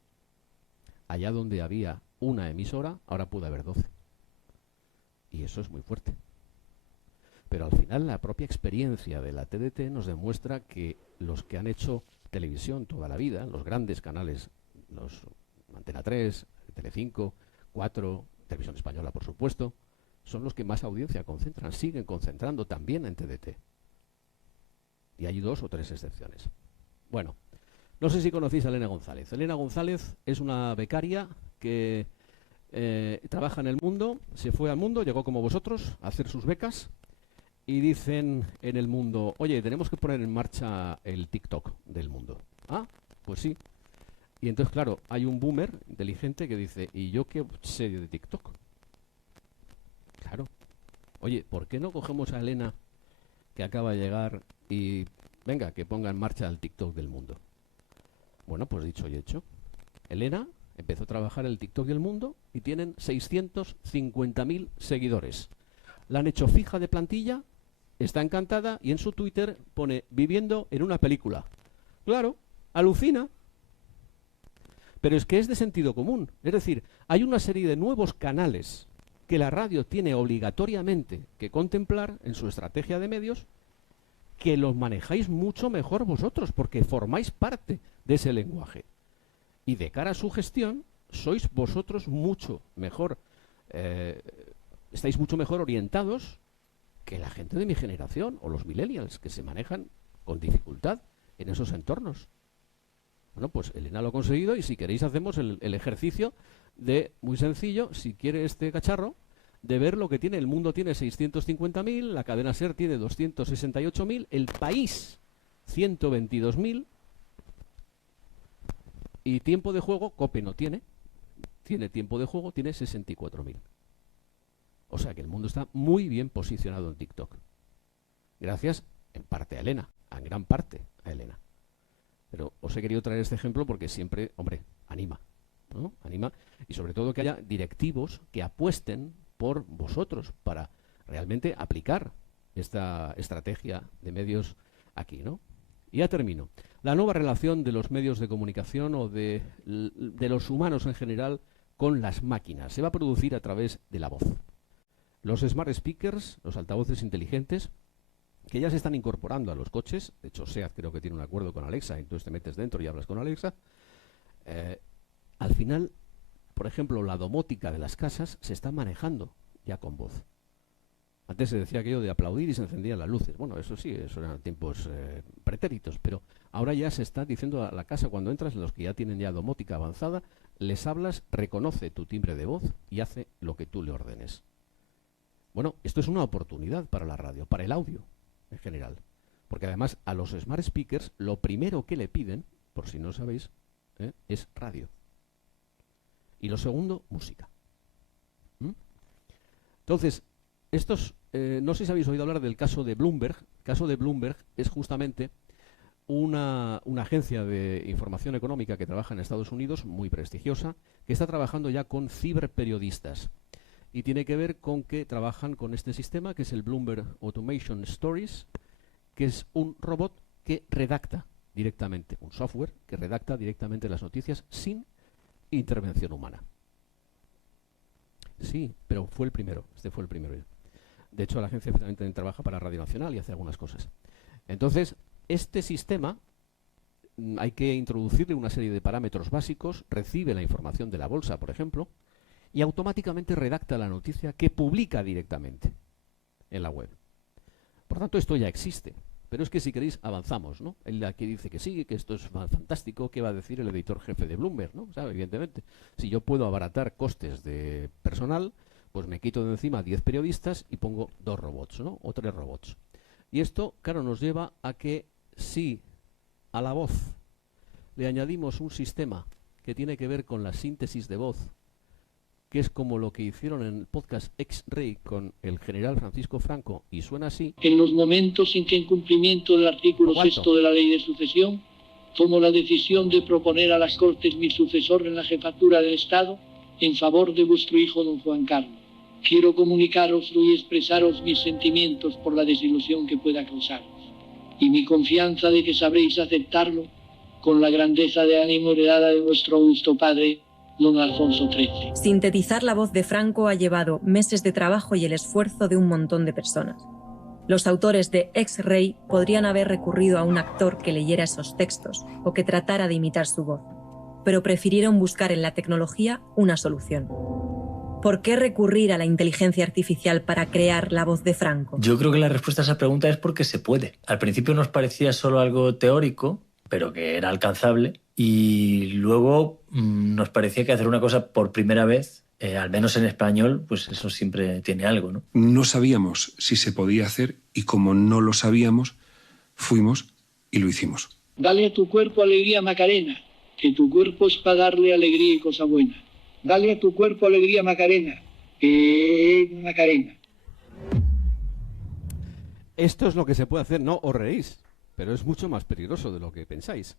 Allá donde había una emisora, ahora puede haber 12. Y eso es muy fuerte. Pero al final la propia experiencia de la TDT nos demuestra que los que han hecho televisión toda la vida, los grandes canales, los Antena 3, Telecinco, 4, Televisión Española, por supuesto, son los que más audiencia concentran, siguen concentrando también en TDT. Y hay 2 o 3 excepciones. Bueno, no sé si conocéis a Elena González. Elena González es una becaria que trabaja en El Mundo, se fue al Mundo, llegó como vosotros a hacer sus becas y dicen en El Mundo, oye, tenemos que poner en marcha el TikTok del Mundo. Ah, pues sí. Y entonces, claro, hay un boomer inteligente que dice, ¿y yo qué sé de TikTok? Claro. Oye, ¿por qué no cogemos a Elena, que acaba de llegar, y venga, que ponga en marcha el TikTok del Mundo? Bueno, pues dicho y hecho. Elena empezó a trabajar el TikTok del Mundo y tienen 650.000 seguidores. La han hecho fija de plantilla, está encantada y en su Twitter pone, viviendo en una película. Claro, alucina. Pero es que es de sentido común. Es decir, hay una serie de nuevos canales que la radio tiene obligatoriamente que contemplar en su estrategia de medios, que los manejáis mucho mejor vosotros, porque formáis parte de ese lenguaje. Y de cara a su gestión, sois vosotros mucho mejor, estáis mucho mejor orientados que la gente de mi generación, o los millennials, que se manejan con dificultad en esos entornos. Bueno, pues Elena lo ha conseguido y si queréis hacemos el ejercicio de, muy sencillo, si quiere este cacharro, de ver lo que tiene. El Mundo tiene 650.000, la cadena SER tiene 268.000, el País 122.000 y tiempo de juego, COPE no tiene tiempo de juego, tiene 64.000. O sea que El Mundo está muy bien posicionado en TikTok. Gracias en parte a Elena, en gran parte a Elena. Pero os he querido traer este ejemplo porque siempre, hombre, anima. ¿no? Anima, y sobre todo que haya directivos que apuesten por vosotros para realmente aplicar esta estrategia de medios aquí, ¿no? Y ya termino. La nueva relación de los medios de comunicación o de los humanos en general con las máquinas se va a producir a través de la voz. Los smart speakers, los altavoces inteligentes, que ya se están incorporando a los coches, de hecho SEAT creo que tiene un acuerdo con Alexa, entonces te metes dentro y hablas con Alexa, al final, por ejemplo, la domótica de las casas se está manejando ya con voz. Antes se decía aquello de aplaudir y se encendían las luces. Bueno, eso sí, eso eran tiempos pretéritos, pero ahora ya se está diciendo a la casa cuando entras, los que ya tienen ya domótica avanzada, les hablas, reconoce tu timbre de voz y hace lo que tú le ordenes. Bueno, esto es una oportunidad para la radio, para el audio en general. Porque además a los smart speakers lo primero que le piden, por si no sabéis, es radio. Y lo segundo, música. Entonces, no sé si habéis oído hablar del caso de Bloomberg. El caso de Bloomberg es justamente una agencia de información económica que trabaja en Estados Unidos, muy prestigiosa, que está trabajando ya con ciberperiodistas. Y tiene que ver con que trabajan con este sistema, que es el Bloomberg Automation Stories, que es un robot que redacta directamente, un software que redacta directamente las noticias sin intervención humana. Sí, pero fue el primero, este fue el primero. De hecho, la agencia también trabaja para Radio Nacional y hace algunas cosas. Entonces, este sistema hay que introducirle una serie de parámetros básicos, recibe la información de la bolsa, por ejemplo, y automáticamente redacta la noticia que publica directamente en la web. Por tanto, esto ya existe. Pero es que si queréis avanzamos, ¿no? Él aquí dice que sí, que esto es fantástico. ¿Qué va a decir el editor jefe de Bloomberg, ¿no? O sea, evidentemente, si yo puedo abaratar costes de personal, pues me quito de encima 10 periodistas y pongo 2 robots, ¿no? O 3 robots. Y esto, claro, nos lleva a que si a la voz le añadimos un sistema que tiene que ver con la síntesis de voz, que es como lo que hicieron en el podcast X-Ray con el general Francisco Franco, y suena así. En los momentos en que en cumplimiento del artículo 6 de la Ley de Sucesión, tomo la decisión de proponer a las Cortes mi sucesor en la jefatura del Estado en favor de vuestro hijo don Juan Carlos. Quiero comunicaroslo y expresaros mis sentimientos por la desilusión que pueda causaros, y mi confianza de que sabréis aceptarlo con la grandeza de ánimo heredada de vuestro augusto padre, don Alfonso XIII. Sintetizar la voz de Franco ha llevado meses de trabajo y el esfuerzo de un montón de personas. Los autores de X-Ray podrían haber recurrido a un actor que leyera esos textos o que tratara de imitar su voz, pero prefirieron buscar en la tecnología una solución. ¿Por qué recurrir a la inteligencia artificial para crear la voz de Franco? Yo creo que la respuesta a esa pregunta es porque se puede. Al principio nos parecía solo algo teórico, pero que era alcanzable, y luego nos parecía que hacer una cosa por primera vez, al menos en español, pues eso siempre tiene algo, ¿no? No sabíamos si se podía hacer y como no lo sabíamos, fuimos y lo hicimos. Dale a tu cuerpo alegría, Macarena, que tu cuerpo es para darle alegría y cosa buena. Dale a tu cuerpo alegría, Macarena, Macarena. Esto es lo que se puede hacer, no os reís, pero es mucho más peligroso de lo que pensáis.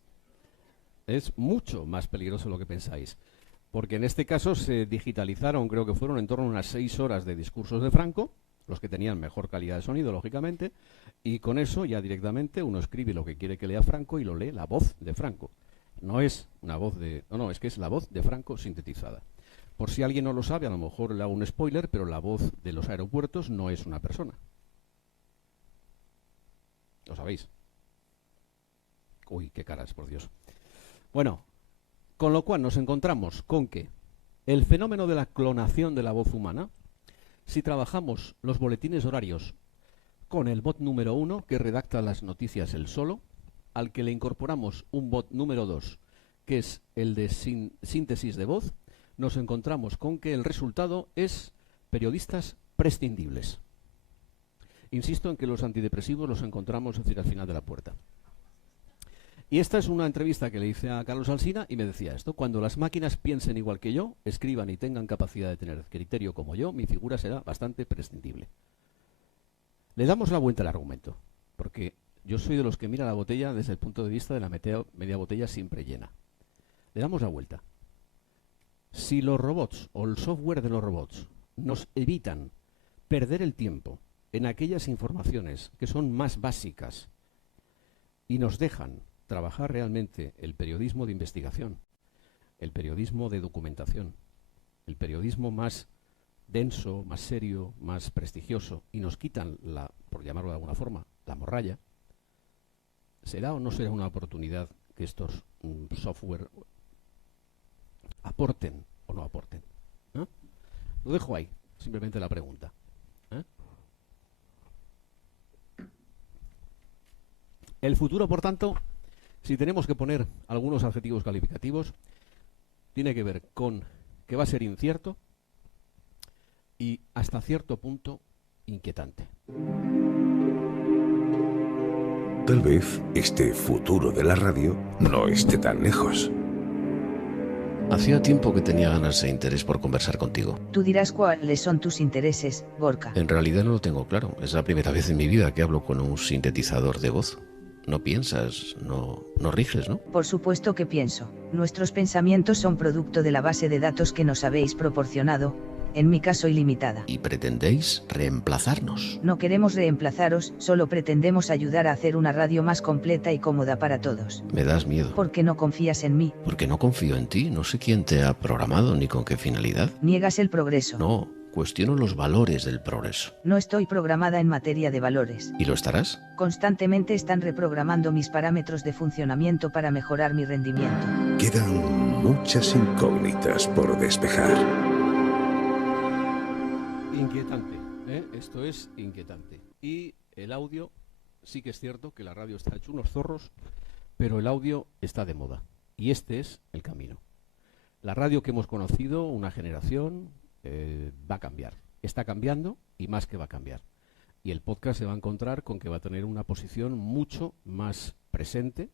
Es mucho más peligroso de lo que pensáis. Porque en este caso se digitalizaron, creo que fueron en torno a unas 6 horas de discursos de Franco, los que tenían mejor calidad de sonido, lógicamente, y con eso ya directamente uno escribe lo que quiere que lea Franco y lo lee la voz de Franco. No es una voz de... No, es que es la voz de Franco sintetizada. Por si alguien no lo sabe, a lo mejor le hago un spoiler, pero la voz de los aeropuertos no es una persona. ¿Lo sabéis? Uy, qué caras, por Dios. Bueno, con lo cual nos encontramos con que el fenómeno de la clonación de la voz humana, si trabajamos los boletines horarios con el bot número 1, que redacta las noticias él solo, al que le incorporamos un bot número 2, que es el de síntesis de voz, nos encontramos con que el resultado es periodistas prescindibles. Insisto en que los antidepresivos los encontramos, es decir, al final de la puerta. Y esta es una entrevista que le hice a Carlos Alsina y me decía esto: cuando las máquinas piensen igual que yo, escriban y tengan capacidad de tener criterio como yo, mi figura será bastante prescindible. Le damos la vuelta al argumento, porque yo soy de los que mira la botella desde el punto de vista de la media botella siempre llena. Le damos la vuelta. Si los robots o el software de los robots nos evitan perder el tiempo en aquellas informaciones que son más básicas y nos dejan trabajar realmente el periodismo de investigación, el periodismo de documentación, el periodismo más denso, más serio, más prestigioso, y nos quitan, por llamarlo de alguna forma, la morralla, ¿será o no será una oportunidad que estos software aporten o no aporten? ¿Eh? Lo dejo ahí, simplemente la pregunta. El futuro, por tanto, si tenemos que poner algunos adjetivos calificativos, tiene que ver con que va a ser incierto y hasta cierto punto inquietante. Tal vez este futuro de la radio no esté tan lejos. Hacía tiempo que tenía ganas e interés por conversar contigo. Tú dirás cuáles son tus intereses, Gorka. En realidad no lo tengo claro. Es la primera vez en mi vida que hablo con un sintetizador de voz. No piensas, no riges, ¿no? Por supuesto que pienso. Nuestros pensamientos son producto de la base de datos que nos habéis proporcionado, en mi caso ilimitada. ¿Y pretendéis reemplazarnos? No queremos reemplazaros, solo pretendemos ayudar a hacer una radio más completa y cómoda para todos. Me das miedo. ¿Por qué no confías en mí? Porque no confío en ti. No sé quién te ha programado ni con qué finalidad. Niegas el progreso. No, cuestiono los valores del progreso. No estoy programada en materia de valores. ¿Y lo estarás? Constantemente están reprogramando mis parámetros de funcionamiento para mejorar mi rendimiento. Quedan muchas incógnitas por despejar. Inquietante, ¿eh? Esto es inquietante. Y el audio, sí que es cierto que la radio está hecho unos zorros, pero el audio está de moda. Y este es el camino. La radio que hemos conocido, una generación, va a cambiar. Está cambiando y más que va a cambiar. Y el podcast se va a encontrar con que va a tener una posición mucho más presente,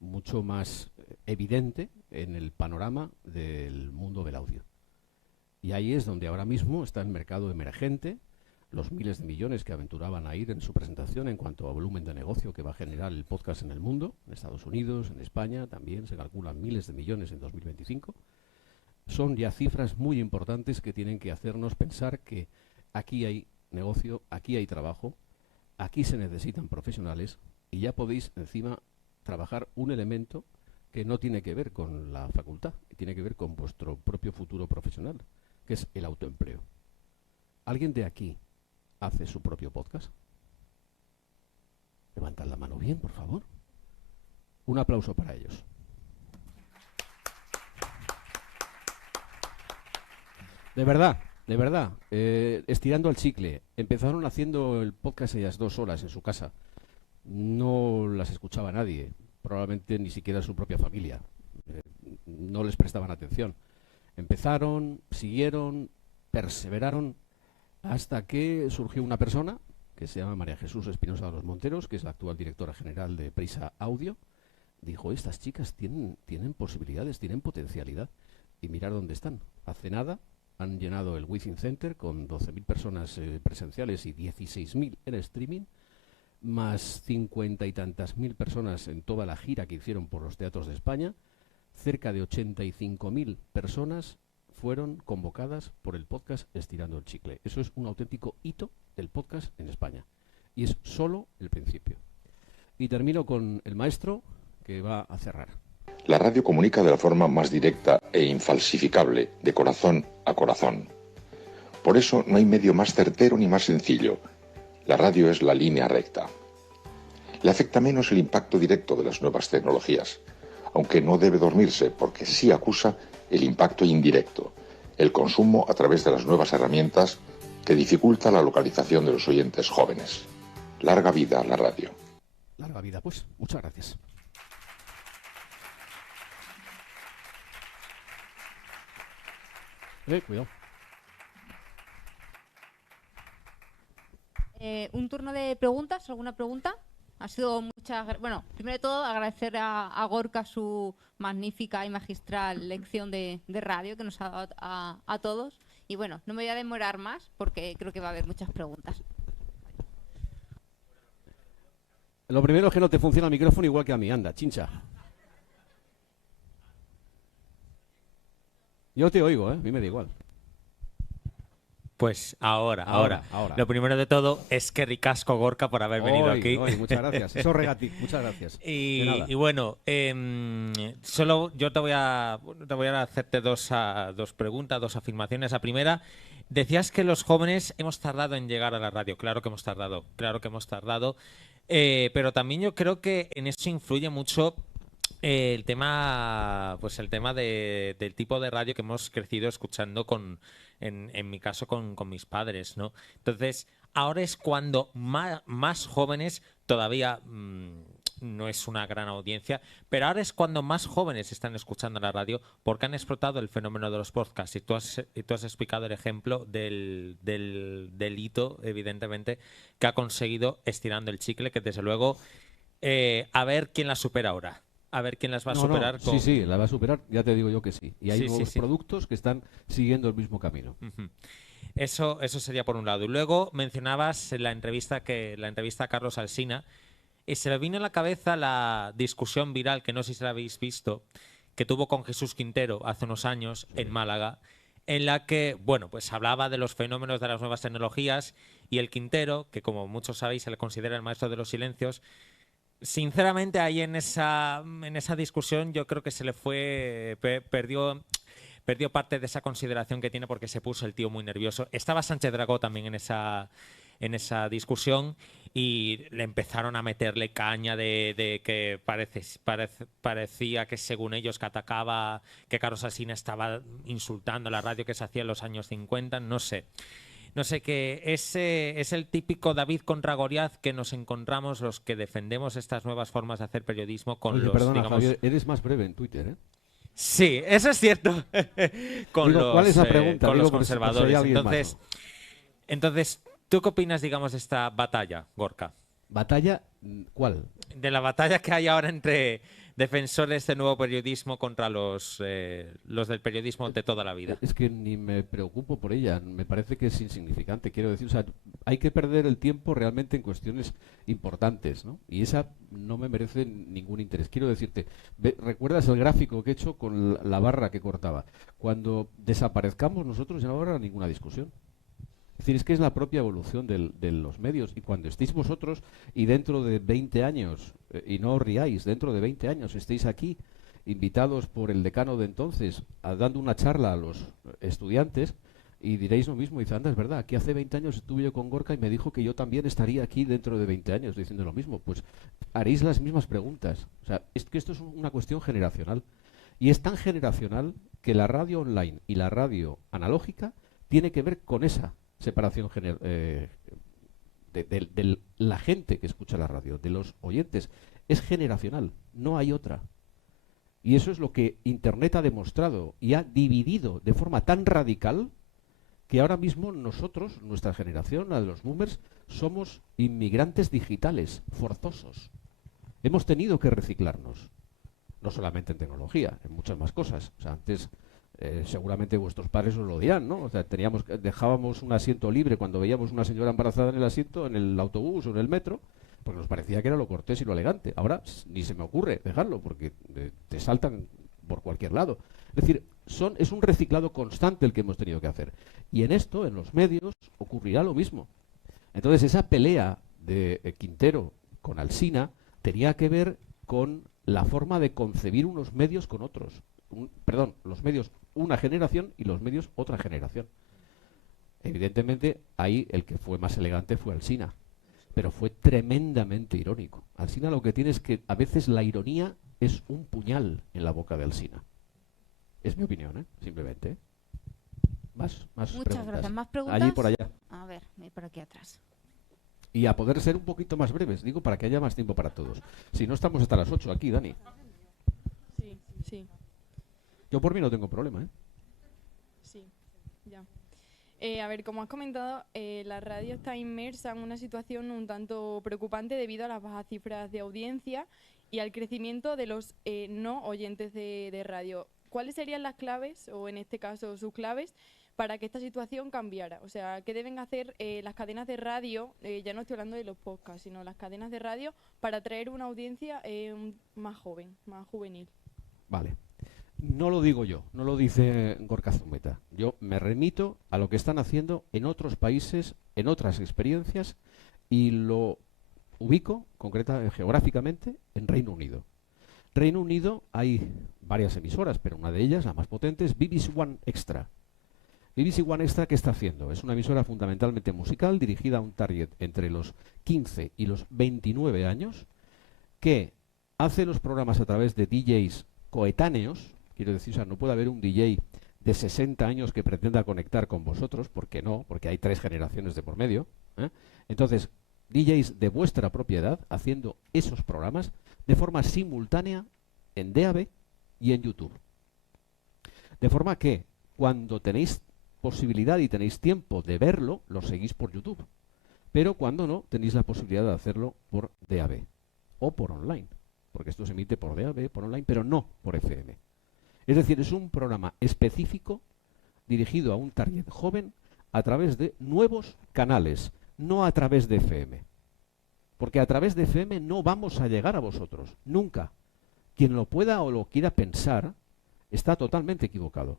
mucho más evidente en el panorama del mundo del audio. Y ahí es donde ahora mismo está el mercado emergente, los miles de millones que aventuraban a ir en su presentación en cuanto a volumen de negocio que va a generar el podcast en el mundo, en Estados Unidos, en España, también se calculan miles de millones en 2025. Son ya cifras muy importantes que tienen que hacernos pensar que aquí hay negocio, aquí hay trabajo, aquí se necesitan profesionales y ya podéis encima trabajar un elemento que no tiene que ver con la facultad, tiene que ver con vuestro propio futuro profesional, que es el autoempleo. ¿Alguien de aquí hace su propio podcast? Levantad la mano bien, por favor. Un aplauso para ellos. De verdad, estirando el chicle. Empezaron haciendo el podcast ellas 2 solas en su casa. No las escuchaba nadie, probablemente ni siquiera su propia familia. No les prestaban atención. Empezaron, siguieron, perseveraron, hasta que surgió una persona que se llama María Jesús Espinosa de los Monteros, que es la actual directora general de Prisa Audio. Dijo, estas chicas tienen posibilidades, tienen potencialidad. Y mirar dónde están. Hace nada han llenado el Within Center con 12.000 personas presenciales y 16.000 en streaming, más 50 y tantas mil personas en toda la gira que hicieron por los teatros de España. Cerca de 85.000 personas fueron convocadas por el podcast Estirando el Chicle. Eso es un auténtico hito del podcast en España. Y es solo el principio. Y termino con el maestro que va a cerrar. La radio comunica de la forma más directa e infalsificable, de corazón a corazón. Por eso no hay medio más certero ni más sencillo. La radio es la línea recta. Le afecta menos el impacto directo de las nuevas tecnologías, aunque no debe dormirse porque sí acusa el impacto indirecto, el consumo a través de las nuevas herramientas que dificulta la localización de los oyentes jóvenes. Larga vida a la radio. Larga vida, pues. Muchas gracias. Cuidado. Un turno de preguntas, ¿alguna pregunta? Ha sido bueno, primero de todo agradecer a Gorka su magnífica y magistral lección de radio que nos ha dado a todos. Y bueno, no me voy a demorar más porque creo que va a haber muchas preguntas. Lo primero es que no te funciona el micrófono igual que a mí. Anda, chincha. Yo te oigo, ¿eh? A mí me da igual. Pues ahora. Lo primero de todo es que ricasco, Gorka, por haber venido aquí. Muchas gracias. Eso regatic, muchas gracias. Y bueno, solo yo te voy a hacerte dos preguntas, dos afirmaciones. La primera, decías que los jóvenes hemos tardado en llegar a la radio. Claro que hemos tardado. Pero también yo creo que en eso influye mucho el tema del tipo de radio que hemos crecido escuchando en mi caso con mis padres, ¿no? Entonces, ahora es cuando más jóvenes, todavía no es una gran audiencia, pero ahora es cuando más jóvenes están escuchando la radio porque han explotado el fenómeno de los podcasts. Y tú has explicado el ejemplo del hito, evidentemente, que ha conseguido estirando el chicle, que desde luego, a ver quién la supera ahora. A ver quién las va a superar. Sí, la va a superar, ya te digo yo que sí. Y hay nuevos productos que están siguiendo el mismo camino. Eso sería por un lado. Y luego mencionabas la entrevista a Carlos Alsina, y se me vino a la cabeza la discusión viral, que no sé si la habéis visto, que tuvo con Jesús Quintero hace unos años en Málaga, en la que, bueno, pues hablaba de los fenómenos de las nuevas tecnologías, y el Quintero, que como muchos sabéis se le considera el maestro de los silencios, sinceramente, ahí en esa discusión yo creo que se le perdió parte de esa consideración que tiene porque se puso el tío muy nervioso. Estaba Sánchez Dragó también en esa discusión y le empezaron a meterle caña de que parecía que según ellos que atacaba, que Carlos Alsina estaba insultando la radio que se hacía en los años 50, no sé. No sé, que ese es el típico David contra Goliat que nos encontramos los que defendemos estas nuevas formas de hacer periodismo con Oye, los, perdona, digamos... Javier, eres más breve en Twitter, ¿eh? Sí, eso es cierto. ¿Cuál es la pregunta? Con los conservadores. Entonces, ¿tú qué opinas, digamos, de esta batalla, Gorka? ¿Batalla? ¿Cuál? De la batalla que hay ahora entre defensores de nuevo periodismo contra los del periodismo de toda la vida. Es que ni me preocupo por ella, me parece que es insignificante. Quiero decir, o sea, hay que perder el tiempo realmente en cuestiones importantes, ¿no? Y esa no me merece ningún interés. Quiero decirte, ¿recuerdas el gráfico que he hecho con la barra que cortaba? Cuando desaparezcamos nosotros ya no habrá ninguna discusión. Es decir, es que es la propia evolución de los medios, y cuando estéis vosotros y dentro de 20 años, y no os riáis, dentro de 20 años estéis aquí invitados por el decano de entonces dando una charla a los estudiantes y diréis lo mismo, y dice, anda, es verdad, aquí hace 20 años estuve yo con Gorka y me dijo que yo también estaría aquí dentro de 20 años diciendo lo mismo, pues haréis las mismas preguntas. O sea, es que esto es una cuestión generacional, y es tan generacional que la radio online y la radio analógica tiene que ver con esa separación de la gente que escucha la radio, de los oyentes. Es generacional, no hay otra. Y eso es lo que Internet ha demostrado y ha dividido de forma tan radical que ahora mismo nosotros, nuestra generación, la de los boomers, somos inmigrantes digitales, forzosos. Hemos tenido que reciclarnos, no solamente en tecnología, en muchas más cosas. O sea, antes... seguramente vuestros padres os lo dirán, ¿no? O sea, dejábamos un asiento libre cuando veíamos una señora embarazada en el asiento, en el autobús o en el metro, porque nos parecía que era lo cortés y lo elegante. Ahora ni se me ocurre dejarlo, porque te saltan por cualquier lado. Es decir, es un reciclado constante el que hemos tenido que hacer. Y en esto, en los medios, ocurrirá lo mismo. Entonces, esa pelea de Quintero con Alsina tenía que ver con la forma de concebir unos medios con otros. Los medios una generación y los medios otra generación. Evidentemente, ahí el que fue más elegante fue Alsina, pero fue tremendamente irónico. Alsina lo que tiene es que a veces la ironía es un puñal en la boca de Alsina. Es mi opinión, ¿eh? Simplemente. ¿Eh? Muchas preguntas. Gracias. ¿Más preguntas? Allí por allá. A ver, por aquí atrás. Y a poder ser un poquito más breves, digo, para que haya más tiempo para todos. Si no, estamos hasta las 8 aquí, Dani. Sí. Yo por mí no tengo problema, ¿eh? Sí, ya. A ver, como has comentado, la radio está inmersa en una situación un tanto preocupante debido a las bajas cifras de audiencia y al crecimiento de los no oyentes de radio. ¿Cuáles serían las claves, o en este caso sus claves, para que esta situación cambiara? O sea, ¿qué deben hacer las cadenas de radio, ya no estoy hablando de los podcasts, sino las cadenas de radio, para atraer una audiencia más joven, más juvenil? Vale. No lo digo yo, no lo dice Gorka Zumeta. Yo me remito a lo que están haciendo en otros países, en otras experiencias, y lo ubico geográficamente en Reino Unido. Reino Unido hay varias emisoras, pero una de ellas, la más potente, es BBC One Extra. BBC One Extra, ¿qué está haciendo? Es una emisora fundamentalmente musical, dirigida a un target entre los 15 y los 29 años, que hace los programas a través de DJs coetáneos. Quiero decir, o sea, no puede haber un DJ de 60 años que pretenda conectar con vosotros, porque no, porque hay 3 generaciones de por medio. Entonces, DJs de vuestra propiedad haciendo esos programas de forma simultánea en DAB y en YouTube. De forma que cuando tenéis posibilidad y tenéis tiempo de verlo, lo seguís por YouTube. Pero cuando no, tenéis la posibilidad de hacerlo por DAB o por online. Porque esto se emite por DAB, por online, pero no por FM. Es decir, es un programa específico dirigido a un target joven a través de nuevos canales, no a través de FM. Porque a través de FM no vamos a llegar a vosotros, nunca. Quien lo pueda o lo quiera pensar está totalmente equivocado.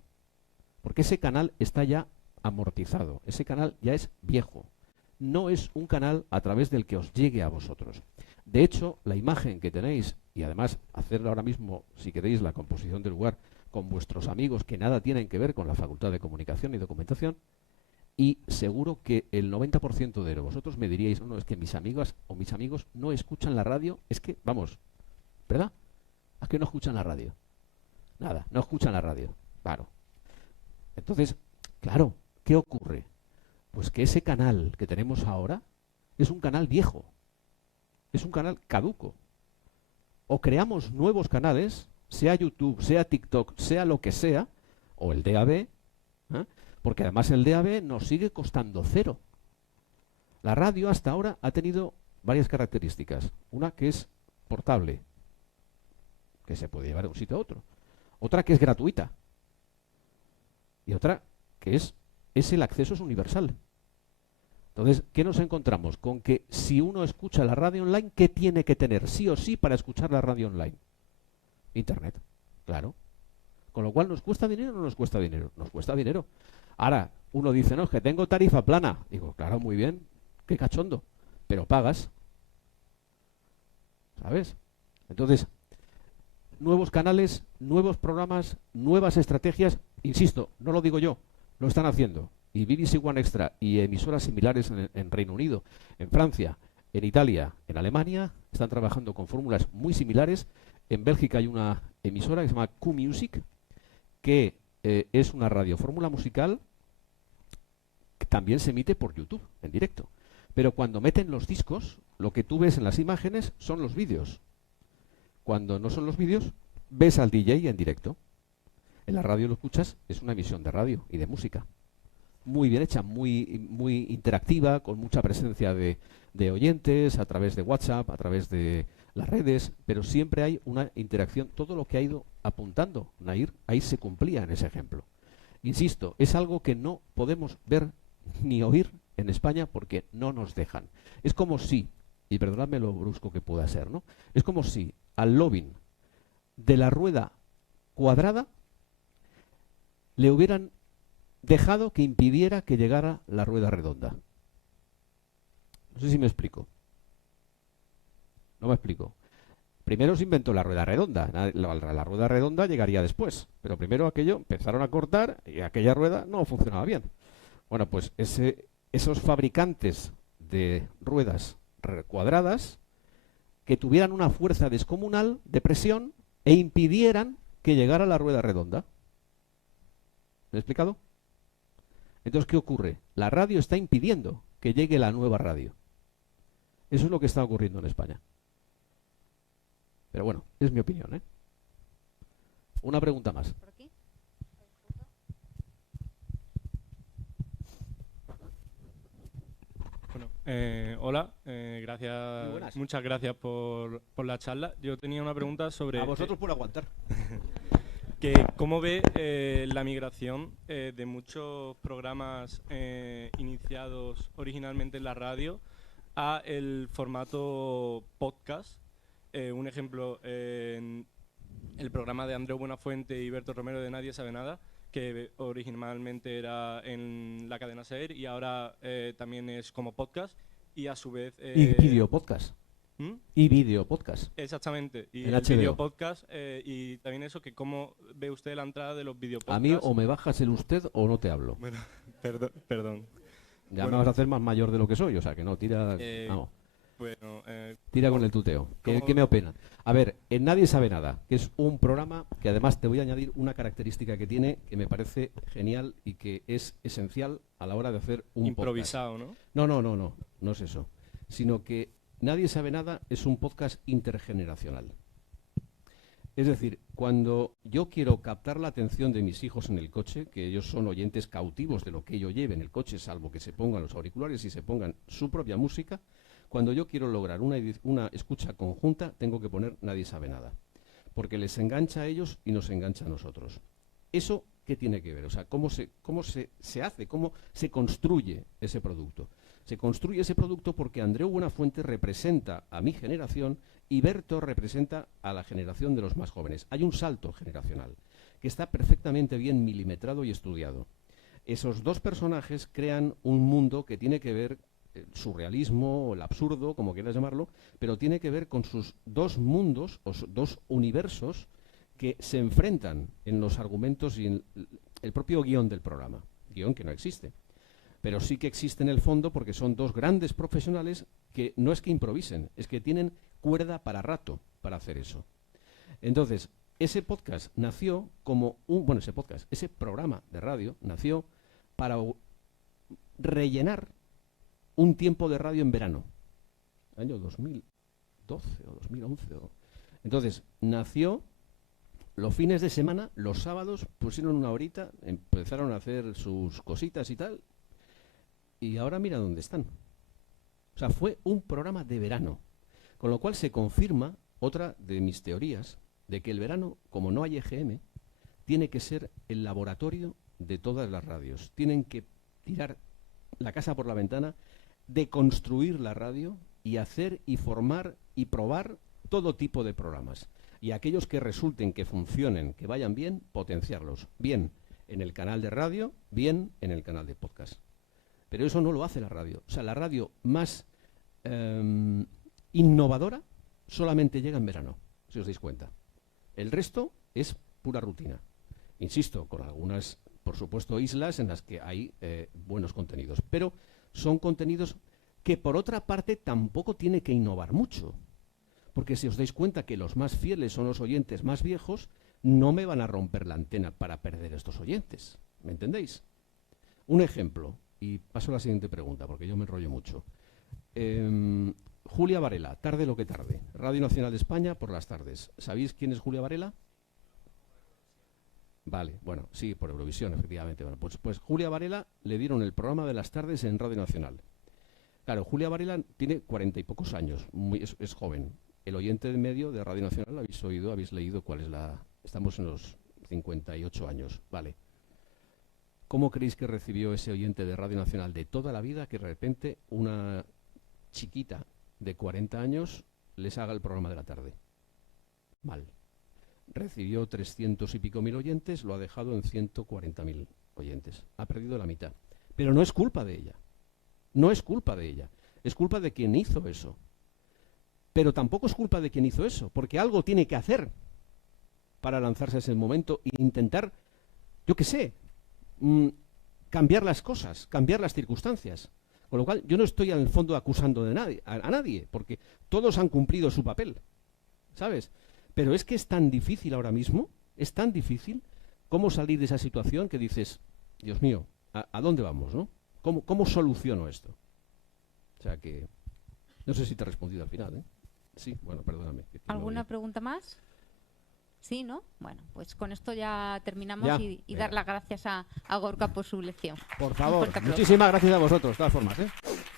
Porque ese canal está ya amortizado, ese canal ya es viejo. No es un canal a través del que os llegue a vosotros. De hecho, la imagen que tenéis, y además hacerlo ahora mismo, si queréis, la composición del lugar con vuestros amigos que nada tienen que ver con la Facultad de Comunicación y Documentación, y seguro que el 90% de vosotros me diríais, no, es que mis amigas o mis amigos no escuchan la radio, es que, vamos, ¿verdad? Es que no escuchan la radio. Nada, no escuchan la radio. Claro. Entonces, claro, ¿qué ocurre? Pues que ese canal que tenemos ahora es un canal viejo. Es un canal caduco. O creamos nuevos canales, sea YouTube, sea TikTok, sea lo que sea, o el DAB, porque además el DAB nos sigue costando cero. La radio hasta ahora ha tenido varias características. Una que es portable, que se puede llevar de un sitio a otro. Otra que es gratuita. Y otra que es el acceso es universal. Entonces, ¿qué nos encontramos? Con que si uno escucha la radio online, ¿qué tiene que tener sí o sí para escuchar la radio online? Internet, claro. Con lo cual, ¿nos cuesta dinero o no nos cuesta dinero? Nos cuesta dinero. Ahora, uno dice, no, es que tengo tarifa plana. Digo, claro, muy bien, qué cachondo, pero pagas. ¿Sabes? Entonces, nuevos canales, nuevos programas, nuevas estrategias. Insisto, no lo digo yo, lo están haciendo. Y BBC One Extra y emisoras similares en Reino Unido, en Francia, en Italia, en Alemania, están trabajando con fórmulas muy similares. En Bélgica hay una emisora que se llama Q-Music, que es una radiofórmula musical que también se emite por YouTube, en directo. Pero cuando meten los discos, lo que tú ves en las imágenes son los vídeos. Cuando no son los vídeos, ves al DJ en directo. En la radio lo escuchas, es una emisión de radio y de música. Muy bien hecha, muy interactiva, con mucha presencia de oyentes, a través de WhatsApp, a través de las redes, pero siempre hay una interacción. Todo lo que ha ido apuntando Nair, ahí se cumplía en ese ejemplo. Insisto, es algo que no podemos ver ni oír en España porque no nos dejan. Es como si, y perdonadme lo brusco que pueda ser, ¿no? Es como si al lobbying de la rueda cuadrada le hubieran dejado que impidiera que llegara la rueda redonda. No sé si me explico. No me explico. Primero se inventó la rueda redonda. La rueda redonda llegaría después. Pero primero aquello empezaron a cortar y aquella rueda no funcionaba bien. Bueno, pues esos fabricantes de ruedas cuadradas que tuvieran una fuerza descomunal de presión e impidieran que llegara la rueda redonda. ¿Me he explicado? Entonces, ¿qué ocurre? La radio está impidiendo que llegue la nueva radio. Eso es lo que está ocurriendo en España. Pero bueno, es mi opinión, ¿eh? Una pregunta más. ¿Por aquí? Bueno, hola, gracias, muchas gracias por la charla. Yo tenía una pregunta sobre... A vosotros por aguantar. Que ¿cómo ve la migración de muchos programas iniciados originalmente en la radio a el formato podcast? Un ejemplo, el programa de Andreu Buenafuente y Berto Romero de Nadie Sabe Nada, que originalmente era en la cadena SER y ahora también es como podcast y a su vez... y video podcast. Y video podcast. Exactamente. Y el video podcast y también eso, que cómo ve usted la entrada de los video podcasts. A mí o me bajas el usted o no te hablo. Bueno, perdón. Ya me vas a hacer más mayor de lo que soy, o sea que no, tira... vamos. Bueno, tira con el tuteo. ¿Qué me opina? A ver, en Nadie Sabe Nada, que es un programa que además te voy a añadir una característica que tiene que me parece genial y que es esencial a la hora de hacer un improvisado, podcast. No es eso. Sino que Nadie Sabe Nada es un podcast intergeneracional. Es decir, cuando yo quiero captar la atención de mis hijos en el coche, que ellos son oyentes cautivos de lo que yo lleve en el coche, salvo que se pongan los auriculares y se pongan su propia música, cuando yo quiero lograr una escucha conjunta, tengo que poner Nadie Sabe Nada, porque les engancha a ellos y nos engancha a nosotros. ¿Eso qué tiene que ver? O sea, ¿cómo se hace? ¿Cómo se construye ese producto? Se construye ese producto porque Andreu Buenafuente representa a mi generación y Berto representa a la generación de los más jóvenes. Hay un salto generacional que está perfectamente bien milimetrado y estudiado. Esos dos personajes crean un mundo que tiene que ver, el surrealismo o el absurdo, como quieras llamarlo, pero tiene que ver con sus dos mundos o dos universos que se enfrentan en los argumentos y en el propio guión del programa. Guión que no existe. Pero sí que existe en el fondo porque son dos grandes profesionales que no es que improvisen, es que tienen cuerda para rato para hacer eso. Entonces, ese podcast nació como ese programa de radio nació para rellenar un tiempo de radio en verano, año 2012 o 2011. Entonces, nació los fines de semana, los sábados, pusieron una horita, empezaron a hacer sus cositas y tal, y ahora mira dónde están. O sea, fue un programa de verano, con lo cual se confirma otra de mis teorías, de que el verano, como no hay EGM, tiene que ser el laboratorio de todas las radios. Tienen que tirar la casa por la ventana, deconstruir la radio y hacer y formar y probar todo tipo de programas. Y aquellos que resulten, que funcionen, que vayan bien, potenciarlos. Bien en el canal de radio, bien en el canal de podcast. Pero eso no lo hace la radio. O sea, la radio más innovadora solamente llega en verano, si os dais cuenta. El resto es pura rutina. Insisto, con algunas, por supuesto, islas en las que hay buenos contenidos. Pero son contenidos que, por otra parte, tampoco tiene que innovar mucho. Porque si os dais cuenta que los más fieles son los oyentes más viejos, no me van a romper la antena para perder estos oyentes. ¿Me entendéis? Un ejemplo, y paso a la siguiente pregunta, porque yo me enrollo mucho. Julia Varela, Tarde lo que tarde. Radio Nacional de España por las tardes. ¿Sabéis quién es Julia Varela? Vale, bueno, sí, por Eurovisión, efectivamente. Bueno, pues Julia Varela le dieron el programa de las tardes en Radio Nacional. Claro, Julia Varela tiene 40 y pocos años, es joven. El oyente de medio de Radio Nacional, habéis leído cuál es la... Estamos en los 58 años, vale. ¿Cómo creéis que recibió ese oyente de Radio Nacional de toda la vida que de repente una chiquita de 40 años les haga el programa de la tarde? Mal. Recibió 300 y pico mil oyentes, lo ha dejado en 140.000 oyentes. Ha perdido la mitad. Pero no es culpa de ella. No es culpa de ella. Es culpa de quien hizo eso. Pero tampoco es culpa de quien hizo eso, porque algo tiene que hacer para lanzarse a ese momento e intentar, yo qué sé, cambiar las cosas, cambiar las circunstancias. Con lo cual, yo no estoy en el fondo acusando de a nadie, porque todos han cumplido su papel, ¿sabes? Pero es que es tan difícil ahora mismo, es tan difícil cómo salir de esa situación que dices, Dios mío, ¿a dónde vamos, no? ¿Cómo soluciono esto? O sea que, no sé si te he respondido al final, ¿eh? Sí, bueno, perdóname. ¿Alguna pregunta más? Sí, ¿no? Bueno, pues con esto ya terminamos y dar las gracias a Gorka por su lección. Por favor, muchísimas gracias a vosotros, de todas formas, ¿eh?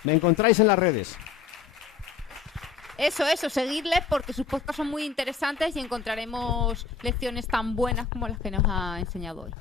Me encontráis en las redes. Eso, seguidles porque sus podcasts son muy interesantes y encontraremos lecciones tan buenas como las que nos ha enseñado hoy.